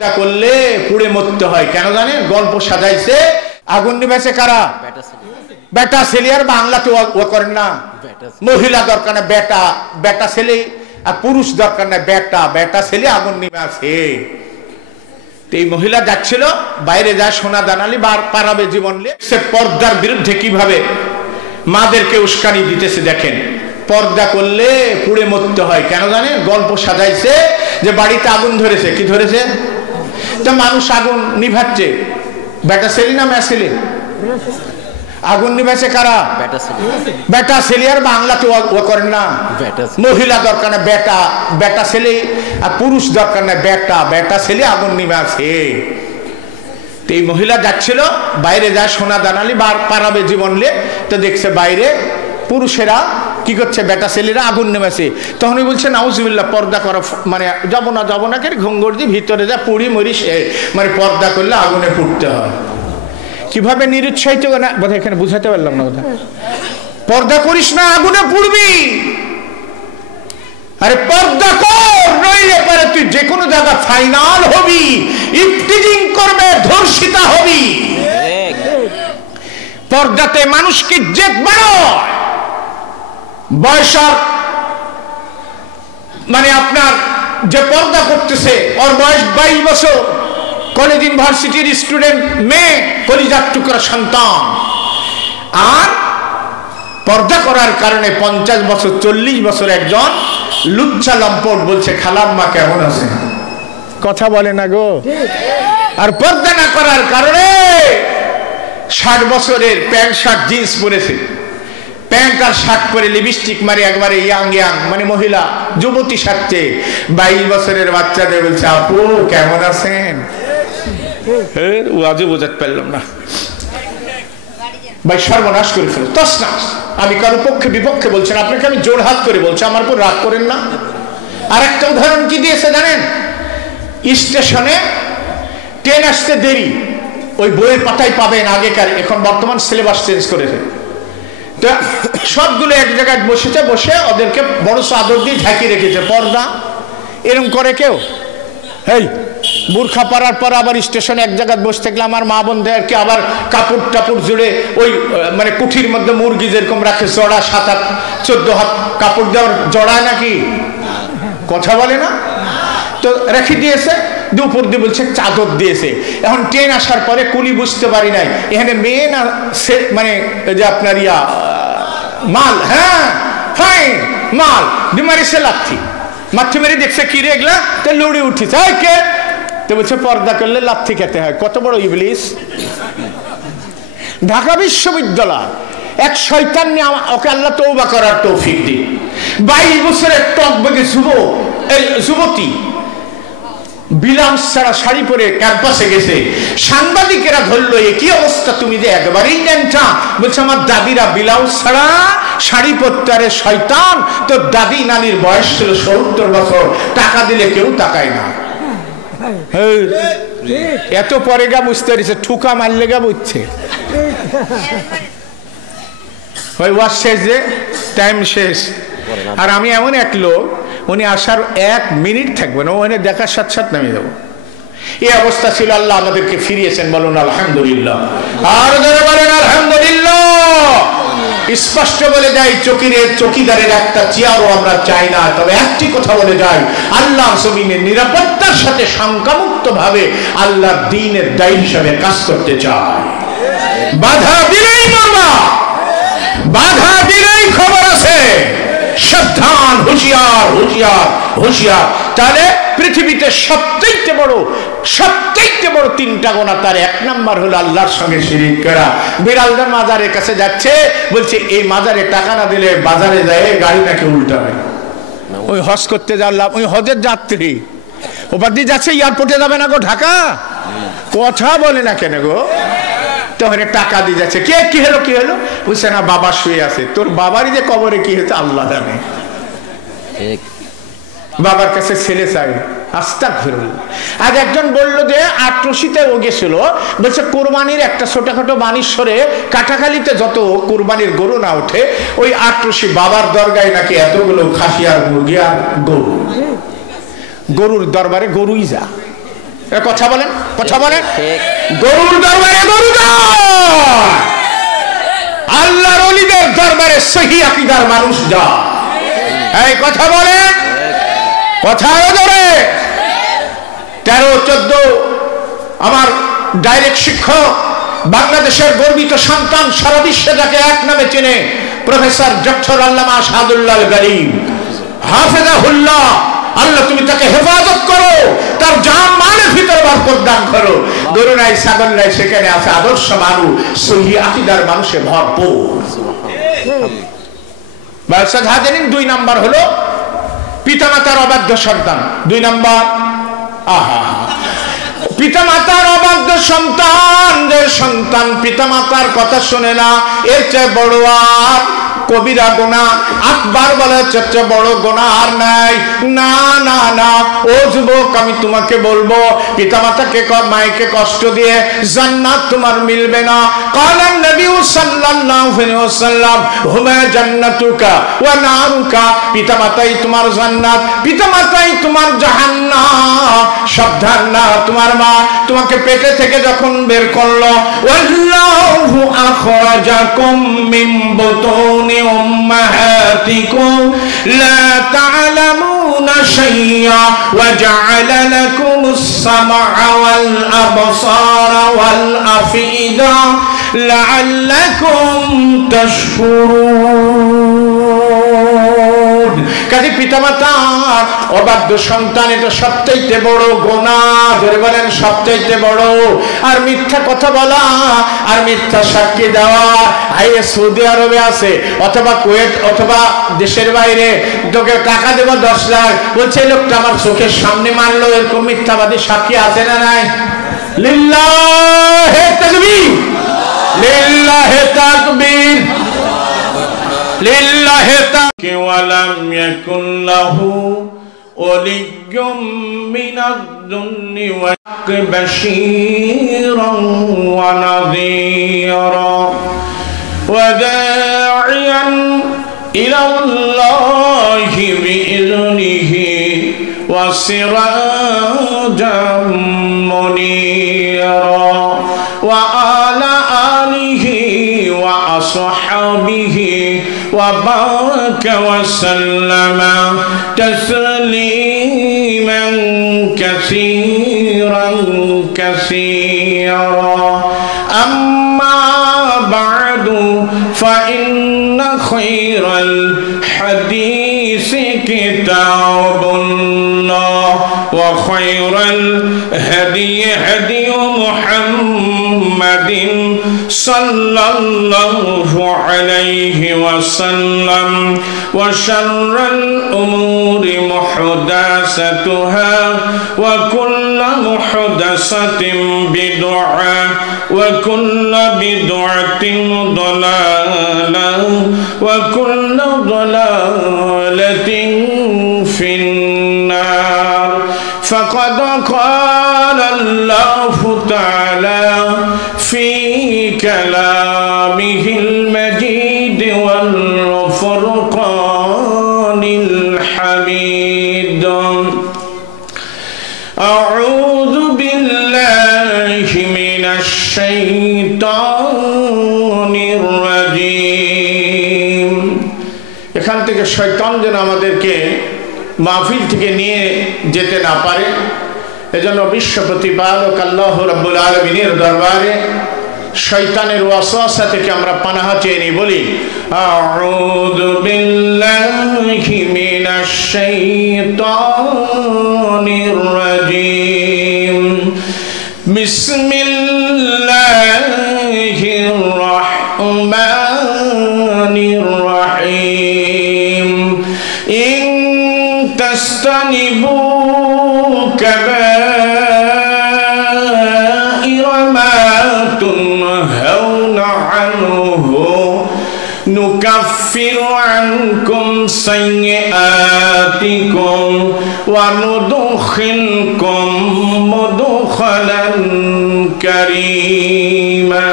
করলে পুড়ে মরতে হয় কেন জানেন? গল্প সাজাইছে। আগুন নিবেছে কারা? বেটা ছেলে। আর বাংলাতে ও করেন না, মহিলা দরকার না, বেটা বেটা ছেলে। আর পুরুষ দরকার না, বেটা বেটা ছেলে আগুন নিবে আছে। এই মহিলা যাচ্ছিল বাইরে, যায় সোনা দানালি বার পারাবে জীবন নিয়ে। সে পর্দার বিরুদ্ধে কিভাবে মাদেরকে উস্কানি দিতেছে দেখেন। পর্দা করলে পুড়ে মরতে হয় কেন জানেন? গল্প সাজাইছে যে বাড়িতে আগুন ধরেছে। কি ধরেছে? তো মানুষ আগুন নিভাচ্ছে, বেটা ছেলে না মেয়ে ছেলে? আগুন নিবেছে কারা? বেটা ছেলে। আর বাংলাতে ও করেন না, মহিলা দরকার না, বেটা বেটা ছেলে। আর পুরুষ দরকার না, বেটা বেটা ছেলে আগুন নিবে আছে। এই মহিলা যাচ্ছিল বাইরে, যায় সোনা দানালি বার পারাবে জীবন নিয়ে। তো দেখছে বাইরে পুরুষেরা কি করছে, বেটা ছেলেরা আগুন নেমেছে। তখনই বলছে নাউজুবিল্লাহ, পর্দা করা মানে যাবো না কে ঘুঙ্গর দিয়ে ভিতরে যা পুড়ি মরি সে, মানে পর্দা করলে আগুনে পুড়তে হয়। কিভাবে নিরুৎসাহিত না বোধ হয়, এখানে বুঝাতে পারলাম না বোধ হয়। পর্দা করিস না, আগুনে পুড়বি। আরে পর্দা কর, নইলে পারে তুই যে কোনো জায়গা ফাইনাল হবি, ইফতিজিং করবে, ধর্ষিতা হবি। পর্দাতে মানুষকে ইজ্জত বাড়ায়। বয়স মানে আপনার যে পর্দা করতেছে ওর বয়স 22 বছর, কলেজ ইউনিভার্সিটির স্টুডেন্ট মেয়ে, কলিজার টুকরা সন্তান। আর পর্দা করার কারণে 50 বছর 40 বছর একজন লুচ্চা লম্পট বলছে খালাম্মা কেমন আছে, কথা বলে না গো। আর পর্দা না করার কারণে 60 বছরের প্যান্ট শার্ট জিন্স পরেছে, প্যান্ট আর শার্ট পরে লিপস্টিক মারে একবারে ইয়াং ইয়াং মানে মহিলা যুবতী সাজছে। 22 বছরের বাচ্চাদের বলছে আপু কেমন আছেন। ও আজও বোঝাতে পারলাম না ভাই, সর্বনাশ করে ফেলো, তছনছ। আমি কারো পক্ষে বিপক্ষে বলছি না, আপনাকে আমি জোর হাত করে বলছি, আমার উপর রাগ করেন না। আর একটা উদাহরণ কি দিয়েছে জানেন? স্টেশনে ট্রেন আসতে দেরি, ওই বইয়ের পাতায় পাবেন আগেকার, এখন বর্তমান সিলেবাস চেঞ্জ করেছে। তো সবগুলো এক জায়গায় বসেছে, বসে ওদেরকে বড় চাদর দিয়ে ঢাকি রেখেছে। পর্দা এরকম করে কেউ? এই বুরখা পরার পর আবার স্টেশনে এক জায়গায় বসে থাকলে আমার মা বোনদেরকে আবার কাপড় টাপড় জুড়ে ওই মানে কুঠির মধ্যে মুরগি যেরকম রাখে জড়া 7 14 হাত কাপড় দেওয়ার জড়ায় নাকি, কথা বলে না? তো রেখে দিয়েছে, দুপুর দিয়ে বলছে চাদর দিয়েছে। এখন ট্রেন আসার পরে কুলি বুঝতে পারি নাই এখানে মেয়ে না মানে যে আপনার ইয়া মাল, হ্যাঁ ফাইন মাল দিমারিসে লাথি মাথি মেরে দেখছে কি রে এগুলা, তো লড়ে উঠিছে। কে? তো বলছে পর্দা করলে লাথি খেতে হয়। কত বড় ইবলিস! ঢাকা বিশ্ববিদ্যালয় এক শয়তান নিয়ে ওকে আল্লাহ তওবা করার তৌফিক দিন। 22 বছরের টকবগে যুবতী বিলাস ছাড়া শাড়ি পরে ক্যাম্পাসে গেছে। সাংবাদিকেরা ধরলো এ কি অবস্থা, তুমি যে একবারেই ন্যাংটা। বলছে আমার দাদিরা ব্লাউজ ছাড়া শাড়ি পরতে। আরে শয়তান, তোর দাদি নানির বয়স ছিল 70 বছর, টাকা দিলে কেউ তাকায় না। এত পরে গা বুঝতে পারছে, ঠুকা মারলে গা বুঝছে। ওই ওয়াজ শেষ, যে টাইম শেষ। আর আমি এমন এক লোক, উনি আসার 1 মিনিট থাকবে না, ওখানে দেখার সাথে সাথে নামিয়ে যাবো। এই অবস্থা ছিল, আল্লাহ আমাদেরকে ফিরিয়েছেন, বলুন আলহামদুলিল্লাহ। আর যারা বলেন আলহামদুলিল্লাহ। স্পষ্ট বলে যাই, চকিদারের একটা চেয়ারও আমরা চাই না। তবে একটি কথা বলে যাই, আল্লাহর জমিনের নিরাপত্তার সাথে শঙ্কামুক্ত ভাবে আল্লাহর দ্বীনের দায়ী হিসাবে কাজ করতে চাই। বাধা দিলেই মারবা, বাধা দিলেই খবর আছে। সাবধান, হুঁশিয়ার হুঁশিয়ার হুঁশিয়ার। তাহলে পৃথিবীতে সবচেয়ে বড় 3টা গুনাহ, তার 1 নাম্বার হলো আল্লাহর সঙ্গে শিরিক করা। বিড়ালদার মাজারের কাছে যাচ্ছে, বলছে এই মাজারে টাকা না দিলে বাজারে যায় গাড়ি নাকি উল্টাবে। ওই হজ করতে যাওয়ার, ওই হজের যাত্রী ওপার দিয়ে যাচ্ছে, এয়ারপোর্টে যাবে না গো ঢাকা, কথা বলে না কেন গো। তখন টাকা দিয়ে যাচ্ছে, কে কি হলো কি হলো, বুঝছে না বাবা শুয়ে আছে। তোর বাবারই যে কবরে কি হয়েছে আল্লাহ জানে। বাবার কাছে ছেলে চাই, আস্তাগফিরুল্লাহ। আজ একজন বললো যে আটরশিতে ও গেছিল, বলছে কোরবানির একটা ছোটখাটো বানেশ্বরে কাটাখালিতে যত কোরবানির গরু না ওঠে, ওই আটরশি বাবার দরগায় নাকি এতগুলো খাসি আর মুরগি আর গরু। গরুর দরবারে গরুই যা, কথা বলেন, কথা বলেন। গরুর দরবারে গরু যায়, আল্লাহর ওলিদের দরবারে সহি আকীদার মানুষ যায়। এই কথা বলেন, কথা ধরে। 13-14 আমার ডাইরেক্ট শিক্ষক, বাংলাদেশের গর্বিত সন্তান, সারা বিশ্বে যাকে এক নামে চেনে, প্রফেসর ডক্টর আল্লামা শাহাদুল্লাহ গরিব হাফেজাহুল্লাহ। আল্লাহ তুমি তাকে হেফাজত করো, তার জান মালের ভিতর বরকত দান করো। গরু নাই, ছাগল নাই, সেখানে আছে আদর্শ মানুষ, সহি আকীদার মানুষে ভরপুর। বাদশাহ হাজারিন 2 নাম্বার হলো পিতামাতার অবাধ্য সন্তান। 2 নাম্বার, আহা, পিতামাতার অবাধ্য সন্তান, যে সন্তান পিতামাতার কথা শুনে না, এর চেয়ে বড় আর কবিরা গুনাহ, আকবার বলে চেয়ে বড় গুনাহ আর নাই। না না না, ও যুবক, আমি তোমাকে বলবো, পিতামাতাকে মায়েকে কষ্ট দিয়ে জান্নাত তোমার মিলবে না। কালান নবী সাল্লাল্লাহু আলাইহি ওয়াসাল্লাম হুমা জান্নাতুকা ওয়া নারুকা, পিতামাতাই তোমার জান্নাত, পিতামাতাই তোমার জাহান্নাম। সাবধান না, তোমার মা তোমাকে পেটে থেকে যখন বের করলো, ওয়াল্লাহু আখরাজাকুম মিন বুতুনি উম্মাহাতিকুম লা তা'লামুনা শাইআ ওয়া জা'আলা লাকুমুস সাম'a ওয়াল আবসারা ওয়াল আফিদা লা'আল্লাকুম তাশকুরুন। কাজে পিতামাতার অবাধ্য সন্তান এটা সবচেয়ে বড় গুনাহ। ধরে বলেন, সবচেয়ে বড়। আর মিথ্যা কথা বলা আর মিথ্যা সাক্ষী দেওয়া। আইয়ে সৌদি আরবে আছে অথবা কুয়েত অথবা দেশের বাইরে, তোকে টাকা দেবো 10 লাখ, বলছে এই লোকটা আমার চোখের সামনে মারলো, এরকম মিথ্যাবাদী সাক্ষী আছে না নাই? লিল্লাহে তাকবীর, লিল্লাহে তাকবীর, লিল্লাহে তাকবীর। ওয়ালাম ইয়াকুন লাহু ওয়ালিয়্যুম মিনাদ-দুন্নি ওয়া বাশীরান ওয়া নাযীরা ওয়া দা'iয়ান ইলাল্লাহি বিইذনিহি ওয়া সিরাজাম মুনীরা ওয়া আলা আলিহি ওয়া আসহাবিহি ওয়া বারাকা ওয়া সাল্লামা তাসলিমান কাসীরান কাসীরা। আম্মা বা'দু ফাইন্না খায়রাল হাদিসি কিতাবুল্লাহ ওয়া খায়রাল হাদী হাদিয়ু মুহাম্মাদিন সাল্লাল্লাহু আলাইহি ওয়াসাল্লাম ওয়া শাররাল উমুরি মুহদাসাতুহা ওয়া কুল্লু মুহদাসাতিন বিদআ ওয়া কুল্লু বিদআতিন দালালাহ ওয়া কুল্লু দালালাতিন ফিন্নার। ফাকাদ ক্বালা আল্লাহু তাআলা ফি কালামিহিল মাজিদ ওয়াল ফুরকানিল হামিদ। আউযু বিল্লাহি মিনাশ শাইতানির রাজীম। এখান থেকে শয়তান যেন আমাদেরকে মাহফিল থেকে নিয়ে যেতে না পারে, এজন্য বিশ্ব প্রতিপালক আল্লাহ রাব্বুল আলামিনের দরবারে শয়তানের ওয়াসওয়াসা থেকে আমরা পানাহ চেয়ে নিই। বলি আউযু বিল্লাহি মিনাশ শাইতানির রাজীম। বিসমিল্লাহির রাহমানির রাহিম। ইন তাসতানিবু কাবাইরা মা তুনহাউনা আনহু নুকাফিরু আনকুম সাইয়্যাতিকুম ওয়া নুদখিলকুম মুদখালান কারীমা।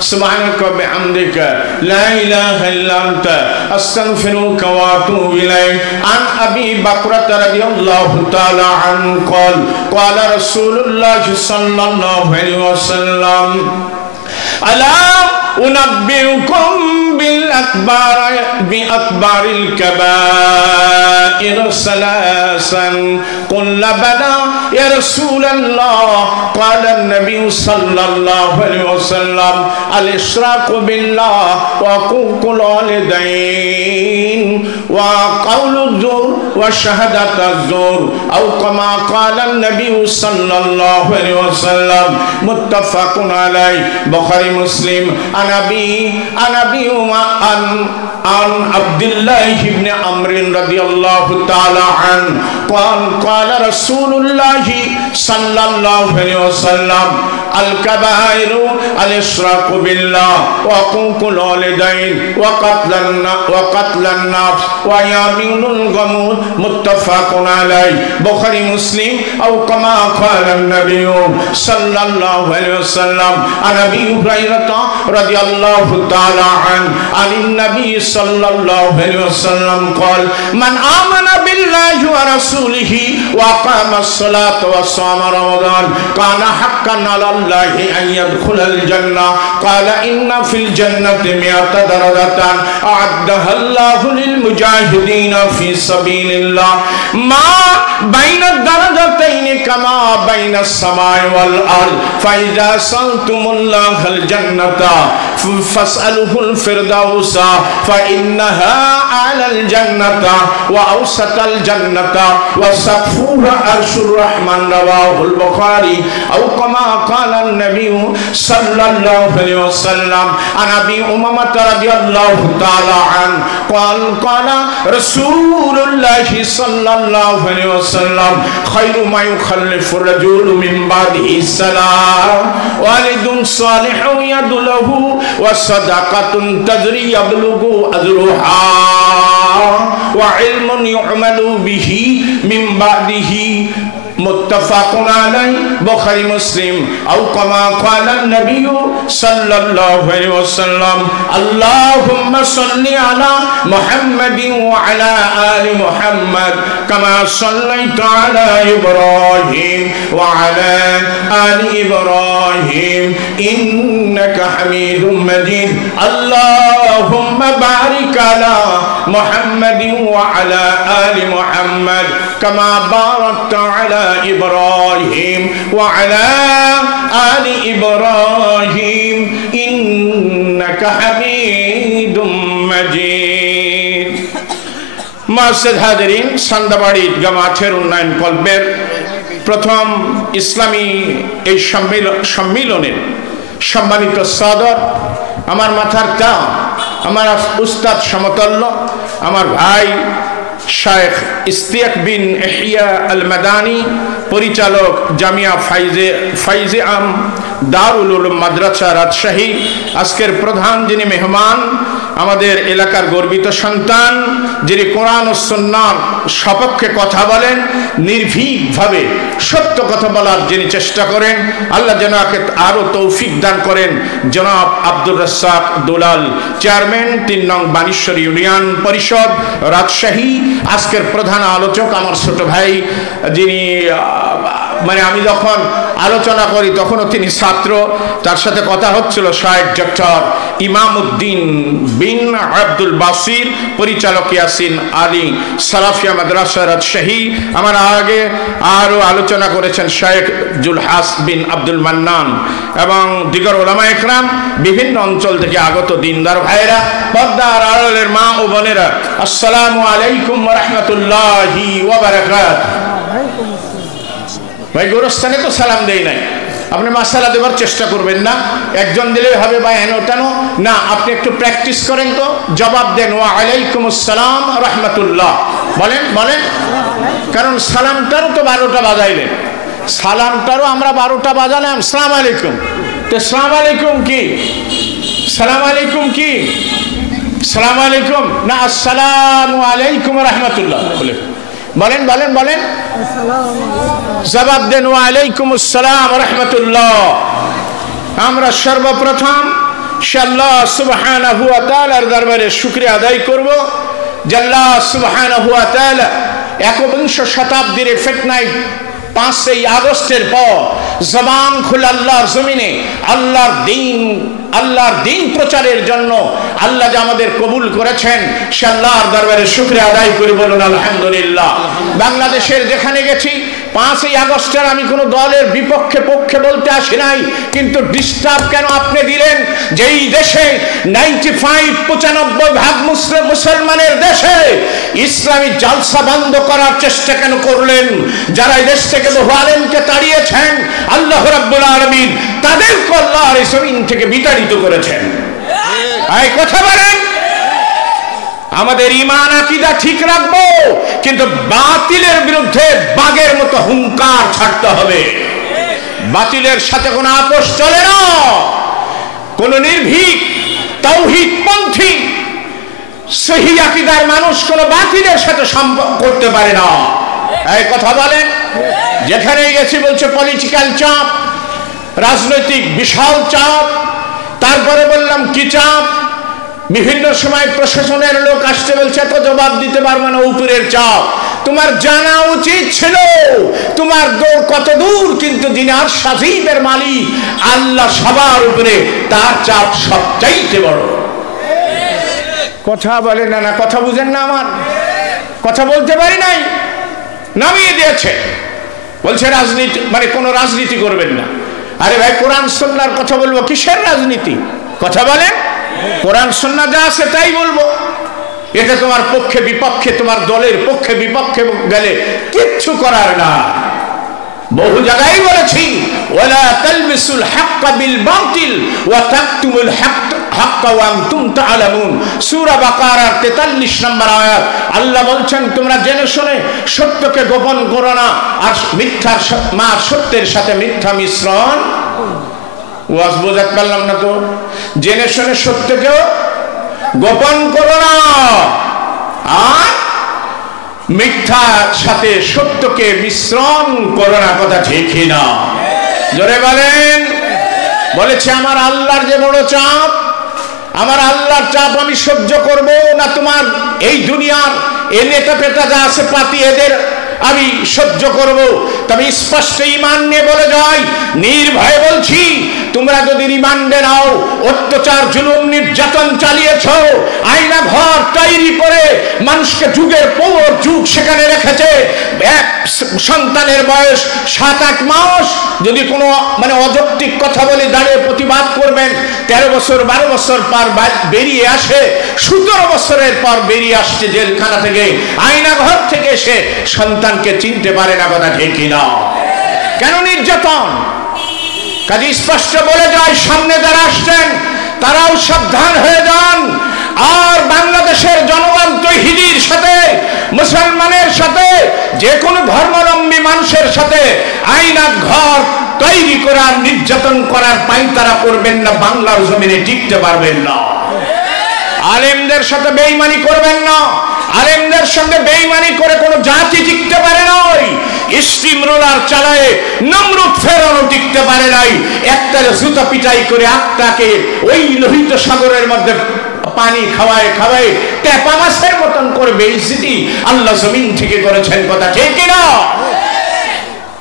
সুবহানাকা ওয়া বিহামদিকা লা ইলাহা ইল্লা আনতা আস্তাগফিরুকা ওয়া আতুবু ইলাইক আন আবি বাকরাতা রাদিয়াল্লাহু তাআলা আন ক্বালা রাসূলুল্লাহ সাল্লাল্লাহু আলাইহি ওয়াসাল্লাম আলা উনাব্বিউকুম بأكبر الكبائر ثلاثا قلنا بلى يا رسول الله قال النبي صلى الله عليه وسلم الإشراك بالله وعقوق الوالدين وقول الزور وشهادة الزور أو كما قال النبي صلى الله عليه وسلم متفق عليه بخاري مسلم عن أبي عن عبد الله بن عمرو رضي الله تعالى عنه قال رسول الله صلى الله عليه وسلم الكبائر الإشراك بالله وعقوق الوالدين وقتل النفس ويمين الغموس متفق عليه بخاري مسلم أو كما قال النبي صلى الله عليه وسلم عن أبي هريرة رضي الله تعالى عنه عن النبي صلى الله عليه وسلم قال من آمن بالله ورسوله وأقام الصلاة وصام رمضان كان حقا على الله أن يدخل الجنة قال إن في الجنة 100 درجة أعدها الله للمجاهدين في سبيل الله ما بين الدرجتين كما بين السماء والأرض فإذا سألتم الله الجنة فاسأله الفردوس فإنها على الجنة وأوسط الجنة وسقفها عرش الرحمن رواه البخاري أو كما قال النبي صلى الله عليه وسلم عن أبي أمامة رضي الله تعالى عنه قال رسول الله صلى الله عليه وسلم خير ما يخلف الرجل من بعده السلام والد صالح يد له وصدقة تجري يبلغ أجرها وعلم يعمل به من بعده متفق عليه بخاري مسلم أو كما قال النبي صلى الله عليه وسلم اللهم صل على محمد وعلى آل محمد كما صليت على إبراهيم وعلى آل إبراهيم إنك حميد مجيد اللهم بارك على محمد وعلى آل محمد كما باركت على إبراهيم وعلى آل إبراهيم إنك حميد مجيد মাসজিদ হাজিরিন সান্দাবাড়ি জামাতের উন্নয়ন কল্পের প্রথম ইসলামী এই সম্মিলনের সম্মানিত সদর আমার মাথার তাও আমার উস্তাদ সমতল্য আমার ভাই শায়েখ ইস্তিয়াক বিন ইহইয়া আল মাদানী পরিচালক জামিয়া ফাইজে আম দারুল উলুম মাদ্রাসা রাজশাহী আজকের প্রধান যিনি মেহমান আমাদের এলাকার গর্বিত সন্তান যিনি কোরআন ও সুন্নাহর সপক্ষে কথা বলেন নির্ভীকভাবে সত্য কথা বলার যিনি চেষ্টা করেন আল্লাহ যেন তাকে আরো তৌফিক দান করেন জনাব আব্দুর রাজ্জাক দুলাল চেয়ারম্যান 3 নং বানেশ্বর ইউনিয়ন পরিষদ রাজশাহী আজকের প্রধান আলোচক আমার ছোট ভাই যিনি মানে আমি যখন আলোচনা করি তখনও তিনি ছাত্র তার সাথে কথা হচ্ছিল শায়েখ ডক্টর ইমামউদ্দিন বিন আব্দুল বাসির পরিচালক ইয়াসিন আলী সালাফিয়া মাদ্রাসা রাজশাহী আমার আগে আরও আলোচনা করেছেন শায়েখ জুলহাস বিন আব্দুল মান্নান এবং দিগর ওলামা একরাম বিভিন্ন অঞ্চল থেকে আগত দিনদার ভাইরা পর্দার আড়ালের মা ও বোনেরা আসসালামু আলাইকুম ওয়া রাহমাতুল্লাহি ওয়া বারাকাতুহু ভাই গোরস্থানে তো সালাম দেই নাই আপনি মাসালা দেবার চেষ্টা করবেন না একজন দিলে হবে বা হেনো টানো না আপনি একটু প্র্যাকটিস করেন তো জবাব দেন ওয়া আলাইকুম আসসালাম রাহমাতুল্লাহ বলেন বলেন কারণ সালামটারও তো 12টা বাজাইলেন সালামটারও আমরা 12টা বাজালাম আসসালামু আলাইকুম তো আসসালামু আলাইকুম কি সালাম আলাইকুম কি আসসালামু আলাইকুম না আসসালামু আলাইকুম রাহমাতুল্লাহ বলেন বলেন বলেন জবাব দেন ওয়া আলাইকুম আসসালাম রাহমাতুল্লাহ আমরা সর্বপ্রথম সে আল্লাহ সুবহানাহু ওয়া তাআলার দরবারে শুকরিয়া আদায় করব যে আল্লাহ সুবহানাহু ওয়া তাআলা 21 শতাব্দীর ফিতনায় 5ই আগস্টের পর জবান খুলে আল্লাহর জমিনে আল্লাহর দিন প্রচারের জন্য আল্লাহ যে আমাদের কবুল করেছেন সে আল্লাহর দরবারে শুকরিয়া আদায় করে বলুন আলহামদুলিল্লাহ। বাংলাদেশের যেখানে গেছি 5ই আগস্টের আমি কোনো দলের বিপক্ষে পক্ষে বলতে আসি নাই, কিন্তু ডিস্টার্ব কেন আপনি দিলেন? যেই দেশে 95% মুসলমানের দেশে ইসলামী জালসা বন্ধ করার চেষ্টা কেন করলেন? যারা এই দেশ থেকে বহু আলেমকে তাড়িয়েছেন আল্লাহ রাব্বুল আলামিন তাদেরকে আল্লাহর জমিন থেকে বিতাড়িত করেছেন। এই কথা বলেন, আমাদের ঈমান আকীদা ঠিক রাখবো, কিন্তু বাতিলের বিরুদ্ধে বাঘের মতো হুঙ্কার ছাড়তে হবে। বাতিলের সাথে কোনো আপোষ চলে না। কোন নির্ভীক তাওহীদপন্থী সহিহ আকীদার মানুষ কোন বাতিলের সাথে সম্পর্ক করতে পারে না। এই কথা বলেন। যেখানেই গেছি বলছে পলিটিক্যাল চাপ, রাজনৈতিক বিশাল চাপ। তারপরে বললাম কি চাপ? বিভিন্ন সময় প্রশাসনের লোক আসতে বলছে তো জবাব দিতে পারবে না, উপরের চাপ। তোমার জানা উচিত ছিল তোমার দৌড় কত দূর, কিন্তু যিনি আরশ-আজিমের মালিক আল্লাহ সবার উপরে, তার চাপ সবচাইতে বড়। কথা বলেন না, কথা বুঝেন না? আমার কথা বলতে পারি নাই, নামিয়ে দিয়েছে। বলছে রাজনীতি মানে কোনো রাজনীতি করবেন না। আরে ভাই, কোরআন সুন্নাহর কথা বলবো, কিসের রাজনীতি? কথা বলেন। কোরআন সুন্নাহ যা আছে তাই বলবো। এটা তোমার পক্ষে বিপক্ষে, তোমার দলের পক্ষে বিপক্ষে গেলে কিচ্ছু করার না। বহু জায়গায় বলেছি, ওয়ালা তালবিসুল হাক্কা বিল বাতিল ওয়া তাকতুমুল হাক্কা ওয়া আনতুম তা'লামুন। সূরা বাকারার 43 নম্বর আয়াত। আল্লাহ বলছেন, তোমরা জেনে শুনে সত্যকে গোপন করো না, আর সত্যের সাথে মিথ্যা মিশ্রণ। ওয়াজ বোঝাতে পারলাম না তো? জেনে শুনে সত্যকেও গোপন করো না, আর মিথ্যার সাথে সত্যকে মিশ্রণ করো না। কথা ঠিক না? জোরে বলেন। বলেছে আমার আল্লাহর যে বড় চাপ, আমার আল্লাহর চাপ আমি সহ্য করব না। তোমার এই দুনিয়ার এ নেতা পেটা যা আছে পাতি, এদের আমি সহ্য করব। তবে স্পষ্ট ঈমান নিয়ে বলে যাই, নির্ভয়ে বলছি, তোমরা যদি রিমান্ডে নাও, অত্যাচার জুলুম নির্যাতন চালিয়েছো, আয়না ঘর তৈরি করে মানুষকে যুগের পর যুগ সেখানে রেখেছে। এক সন্তানের বয়স 7-8 মাস, যদি কোনো মানে অযৌক্তিক কথা বলে দাঁড়িয়ে প্রতিবাদ করবেন, 13 বছর 12 বছর পর বেরিয়ে আসে, 17 বছরের পর বেরিয়ে আসছে জেলখানা থেকে, আয়না ঘর থেকে এসে সন্তানকে চিনতে পারে না। কথা ঠিক না? কেন নির্যাতন? কাজে স্পষ্ট বলে যায়, সামনে যারা আসছেন তারাও সাবধান হয়ে যান। আর বাংলাদেশের জনগণ তৌহিদের সাথে, মুসলমানের সাথে, যে কোনো ধর্মাবলম্বী মানুষের সাথে আইনা ঘর তৈরি করার, নির্যাতন করার পায়তারা করবেন না। বাংলার জমিনে টিকতে পারবেন না। আলেমদের সাথে বেঈমানি করবেন না। আলেমদের সঙ্গে বেঈমানি করে কোনো জাতি টিকতে পারে নাই। স্টিম রোলার চালায় নমরুদ ফেরাউন টিকতে পারে নাই। একটারে জুতা পিটাই করে আত্মাকে ওই লোহিত সাগরের মধ্যে পানি খাওয়ায় খাওয়ায় টেপা মাছের মতন করে বেইজ্জতি আল্লাহ জমিন থেকে করেছেন। কথা ঠিক কিনা?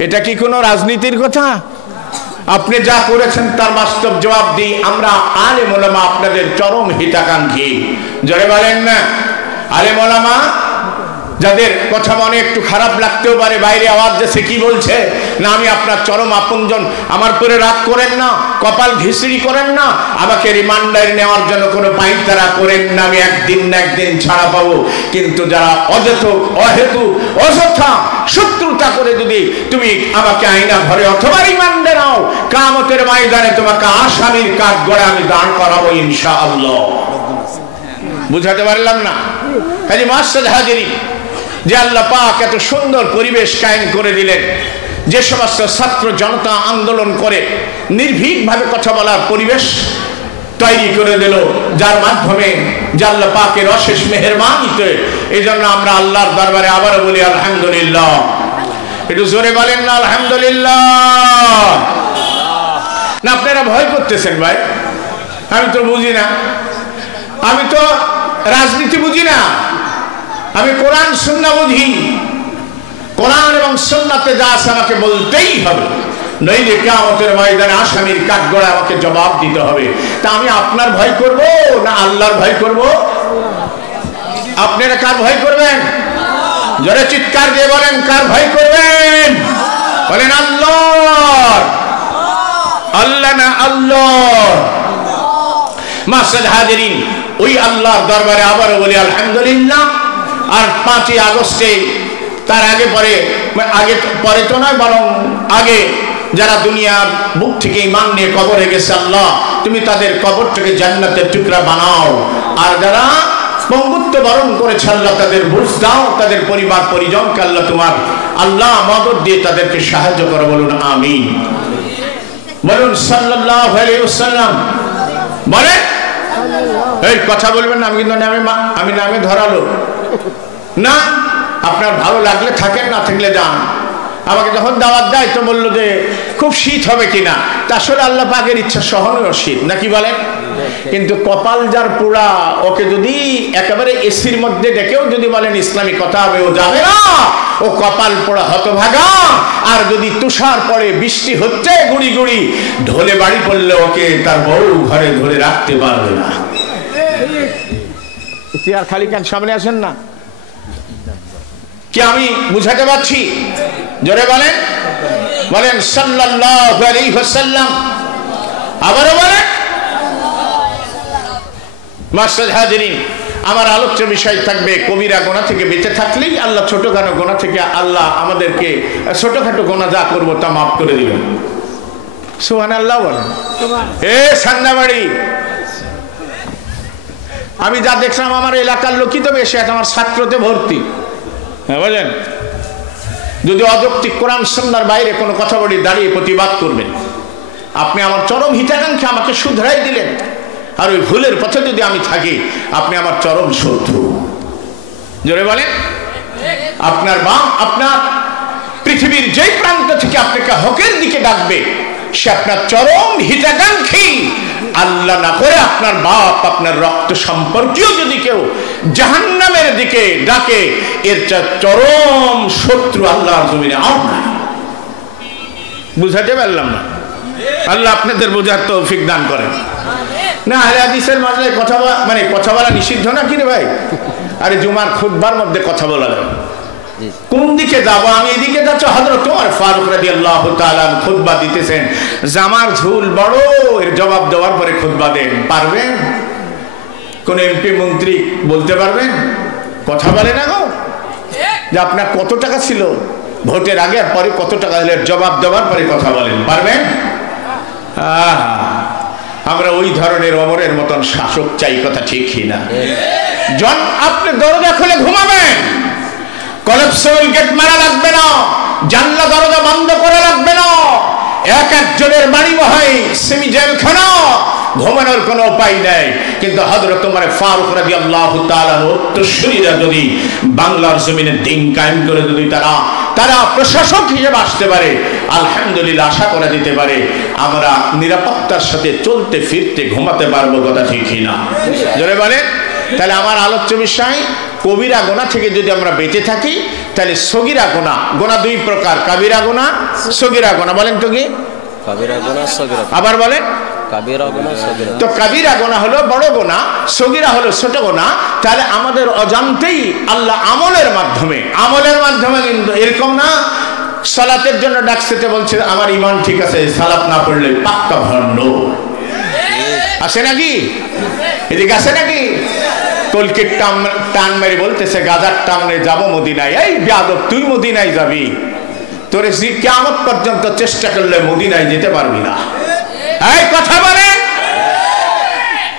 এটা কি কোনো রাজনীতির কথা? আপনি যা করেছেন তার বাস্তব জবাব দিই আমরা আলেম ওলামা, আপনাদের চরম হিতাকাঙ্ক্ষী। জোরে বলেন না? আলেম ওলামা যাদের কথা মনে একটু খারাপ লাগতেও পারে, বাইরে আওয়াজ দিচ্ছে কি বলছে না, আমি আপনার চরম আপনজন, আমার পরে রাগ করেন না, কপাল ঘিসড়ি করেন না, আমাকে রিমান্ডার নেওয়ার জন্য কোনো পায়তারা করেন না। আমি একদিন না একদিন ছাড়া পাবো। কিন্তু যারা অযথা শত্রুতা করে যদি তুমি আমাকে আইনা ঘরে অথবা রিমান্ডে নাও, কিয়ামতের ময়দানে তোমাকে আসামির কাঠ গড়ে আমি দাঁড় করাবো ইনশাআল্লাহ। বুঝাতে পারলাম না? কাজী মাসুদ হাজিরি, যে আল্লাহ পাক এত সুন্দর পরিবেশ কায়েম করে দিলেন, যে সমস্ত ছাত্র জনতা আন্দোলন করে নির্ভীকভাবে কথা বলার পরিবেশ তৈরি করে দিল, যার মাধ্যমে যে আল্লাহ পাকের অশেষ মেহেরবানিতে, এই জন্য আমরা আল্লাহর দরবারে আবারও বলি আলহামদুলিল্লাহ। একটু জোরে বলেন না আলহামদুলিল্লাহ। না আপনারা ভয় করতেছেন ভাই? আমি তো বুঝি না, আমি তো রাজনীতি বুঝি না, আমি কোরআন সুন্নাহ বুঝি। কোরআন এবং সুন্নাতে যা আছে আমাকে বলতেই হবে, নইলে কিয়ামতের ময়দানে আসামির কাঠগড়ায় আমাকে জবাব দিতে হবে। তা আমি আপনার ভয় করব না আল্লাহর ভয় করব? আপনারা কার ভয় করবেন? জোরে চিৎকার দিয়ে বলেন, কার ভয় করবেন? বলেন আল্লাহর। আল্লাহ না আল্লাহ। মাসুদ হাজিরিন, ওই আল্লাহর দরবারে আবারও বলি আলহামদুলিল্লাহ। আর 5ই আগস্টে, তার আগে পরে তো নয়, বরং আগে যারা দুনিয়ার বুক থেকে ঈমান নিয়ে কবরে গেছে, আল্লাহ তুমি তাদের কবরটাকে জান্নাতের টুকরা বানাও। আর যারা পঙ্গুত্ব বরণ করেছে, আল্লাহ তাদের বুঝ দাও, তাদের পরিবার পরিজনকে আল্লাহ তোমার আল্লাহ মদদ দিয়ে তাদেরকে সাহায্য করো। বলুন আমিন। বলুন সাল্লাল্লাহু আলাইহি ওয়াসাল্লাম। বলেন, এই কথা বলবেন না, আমি কিন্তু আমি নামে ধরালো না। আপনার ভালো লাগলে থাকেন, না থাকলে যান। আমাকে যখন দাওয়াত দেয় তো বললো যে খুব শীত হবে কিনা, তা আসলে আল্লাহ পাকের ইচ্ছা সহনীয় শীত নাকি বলেন। কিন্তু কপাল যার পুরা, ওকে যদি একেবারে এসির মধ্যে ডেকেও যদি বলেন ইসলামী কথা হবে, ও যাবে না। ও কপাল পোড়া হতভাগা। আর যদি তুষার পড়ে, বৃষ্টি হচ্ছে গুড়ি গুড়ি, ঢলে বাড়ি পড়লে ওকে তার বউ ঘরে ধরে রাখতে পারবে না। চেয়ার খালি কেন, সামনে আসেন না। কি আমি বুঝাতে পারছি? জোরে বলেন, বলেন সাল্লাল্লাহু আলাইহি ওয়াসাল্লাম। আবারও বলেন। মাসুদ হাজিরিন, আমার আলোচ্য বিষয় থাকবে কবিরা গুনাহ থেকে বেঁচে থাকলেই আল্লাহ ছোটখাটো গুনাহ থেকে আল্লাহ আমাদেরকে ছোটখাটো গুনাহ যা করবো তা মাফ করে দিবেন। সুবহানাল্লাহ বলেন। এ সান্নাবাড়ি, আমি যা দেখলাম আমার এলাকার লোকই তো বেশি, আমার ছাত্রতে ভর্তি। হ্যাঁ বলেন, যদি অযৌক্তিক কোরআন সুন্নাহর বাইরে কোনো কথা বলি, দাঁড়িয়ে প্রতিবাদ করবেন। আপনি আমার চরম হিতাকাঙ্ক্ষী, আমাকে শুধরাই দিলেন। আর ওই ভুলের পথে যদি আমি থাকি, আপনি আমার চরম শত্রু। জোরে বলেন। আপনার মা আপনার পৃথিবীর যেই প্রান্ত থেকে আপনাকে হকের দিকে ডাকবে, সে আপনার চরম হিতাকাঙ্ক্ষী। আল্লাহ না করে আপনার বাপ, আপনার রক্ত সম্পর্কীয় যদি কেউ জাহান্নামের দিকে ডাকে, এর চরম শত্রু আল্লাহর জমিনে আর নাই। বুঝাতে পারলাম না? আল্লাহ আপনাদের বোঝার তৌফিক দান করেন। না আহলে হাদিসের মাঝে কথা বলা নিষিদ্ধ না কি রে ভাই? আরে জুমার খুতবার মধ্যে কথা বলা যাবে। কোন দিকে যাব? আমি এদিকে যাচ্ছি। হযরত ওমর ফারুক রাদিয়াল্লাহু তাআলা খুতবা দিতেছেন, জামার ঝুল বড়, এর জবাব দেওয়ার পরে খুতবা দেন। পারবেন? কোন এমপি মন্ত্রী বলতে পারবেন? কথা বলে না গো, যে আপনার কত টাকা ছিল ভোটের আগে আর পরে কত টাকা হলে, জবাব দেওয়ার পরে কথা বলেন। পারবেন? আমরা ওই ধরনের ওমরের মতন শাসক চাই, কথা ঠিক না? জন আপনি দরজা খুলে ঘুমাবেন, কলেপসিবল গেট মারা লাগবে না, জানলা দরজা বন্ধ করা লাগবে না। এক একজনের বাড়ি হয় সেমি জেলখানা, ঘুমানোর কোনো উপায় নেই। কিন্তু হযরত ওমর ফারুক রাদিয়াল্লাহু তাআলা উত্তরসূরিরা যদি বাংলার জমিনে দিন কায়েম করে যদি তারা প্রশাসক হিসেবে আসতে পারে, আলহামদুলিল্লাহ আশা করা যেতে পারে আমরা নিরাপত্তার সাথে চলতে ফিরতে ঘুমাতে পারবো, কথা ঠিক না? জোরে বলেন। তাহলে আমার আলোচ্য বিষয়, কবিরা গুনাহ থেকে যদি আমরা বেঁচে থাকি, তাহলে সগীরা গুনাহ দুই প্রকার, কাবিরা গুনাহ, সগীরা গুনাহ। বলেন তো কি? কাবিরা গুনাহ, সগীরা। আবার বলেন। কাবিরা গুনাহ, সগীরা। তো কাবিরা গুনাহ হলো বড় গুনাহ, সগীরা হলো ছোট গুনাহ। তাহলে আমাদের অজান্তেই আল্লাহ আমলের মাধ্যমে কিন্তু এরকম না সালাতের জন্য ডাকতে বলছে, আমার ঈমান ঠিক আছে, সালাত না পড়লে পাক্কা ভণ্ড। আসে নাকি? এদিকে আসে নাকি? কলকির টান মেরে বলতেছে, গাজার টানে যাবো মদিনায়। এই বেয়াদব, তুই মদিনায় যাবি? তোরে কিয়ামত পর্যন্ত চেষ্টা করলে মদিনায় যেতে পারবি না। এই কথা বলে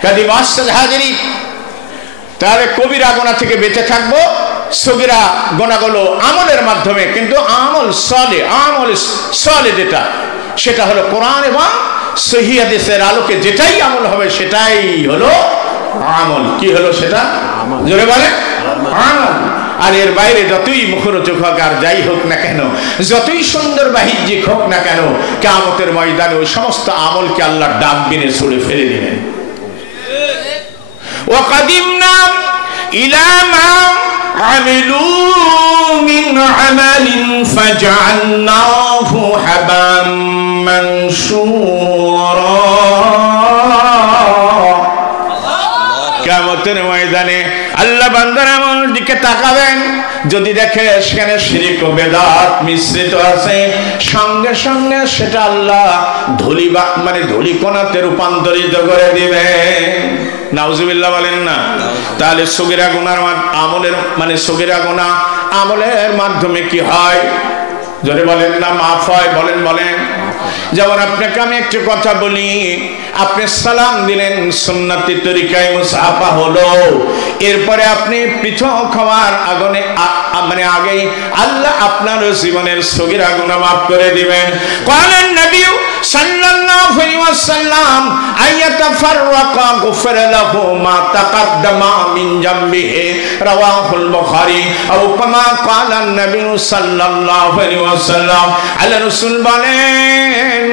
কাজী মাসুদ হাজিরি। তাহলে কবিরা গুনাহ থেকে বেঁচে থাকবো, সগীরা গুনাহগুলো আমলের মাধ্যমে। কিন্তু আমল সালেহ যেটা, সেটা হলো কোরআন এবং সহিহ হাদিসের আলোকে যেটাই আমল হবে সেটাই হলো আমল। কি হলো সেটা? জোরে বলে আমল। আর এর বাইরে যতই মুখরোচক হোক আর যাই হোক না কেন, যতই সুন্দর বাহ্যিক হোক না কেন, কিয়ামতের ময়দানে ওই সমস্ত আমলকে আল্লাহ ডাস্টবিনে ছুঁড়ে ফেলে দিবেন। ওয়া কাদিমনা ইলা মা আমিলু মিন আমালিন ফাজআলনাহু হাবাম মানসুরা। কিয়ামতের ময়দানে আল্লাহ বান্দার আমলের দিকে তাকাবেন, যদি দেখে সেখানে শিরক ও বেদাত মিশ্রিত আছে, সঙ্গে সঙ্গে সেটা আল্লাহ ধূলিকণাতে রূপান্তরিত করে দিবে। নাউজুবিল্লাহ বলেন না? তাহলে সগীরা গুনার আমলের সগীরা গুনাহ আমলের মাধ্যমে কি হয়? জোরে বলেন না, মাফ হয়। বলেন বলেন। যেমন আপনাকে আমি একটা কথা বলি, আপনি সালাম দিলেন, সুন্নতি তরিকায় মুসাফা হলো, এরপরে আপনি পৃথক হওয়ার আগেই আল্লাহ আপনার জীবনের সগীরা গুনাহ মাফ করে দিবেন। ক্বালান নবী সাল্লাল্লাহু আলাইহি ওয়াসাল্লাম আয়াতাফাররাকা গুফিরা লাহু মা তাকাদ্দামা মিন জামবিহি, রাওয়াহুল বুখারী। আও কামা ক্বালান নবী সাল্লাল্লাহু আলাইহি ওয়াসাল্লাম, আল্লাহ রাসূল বলেন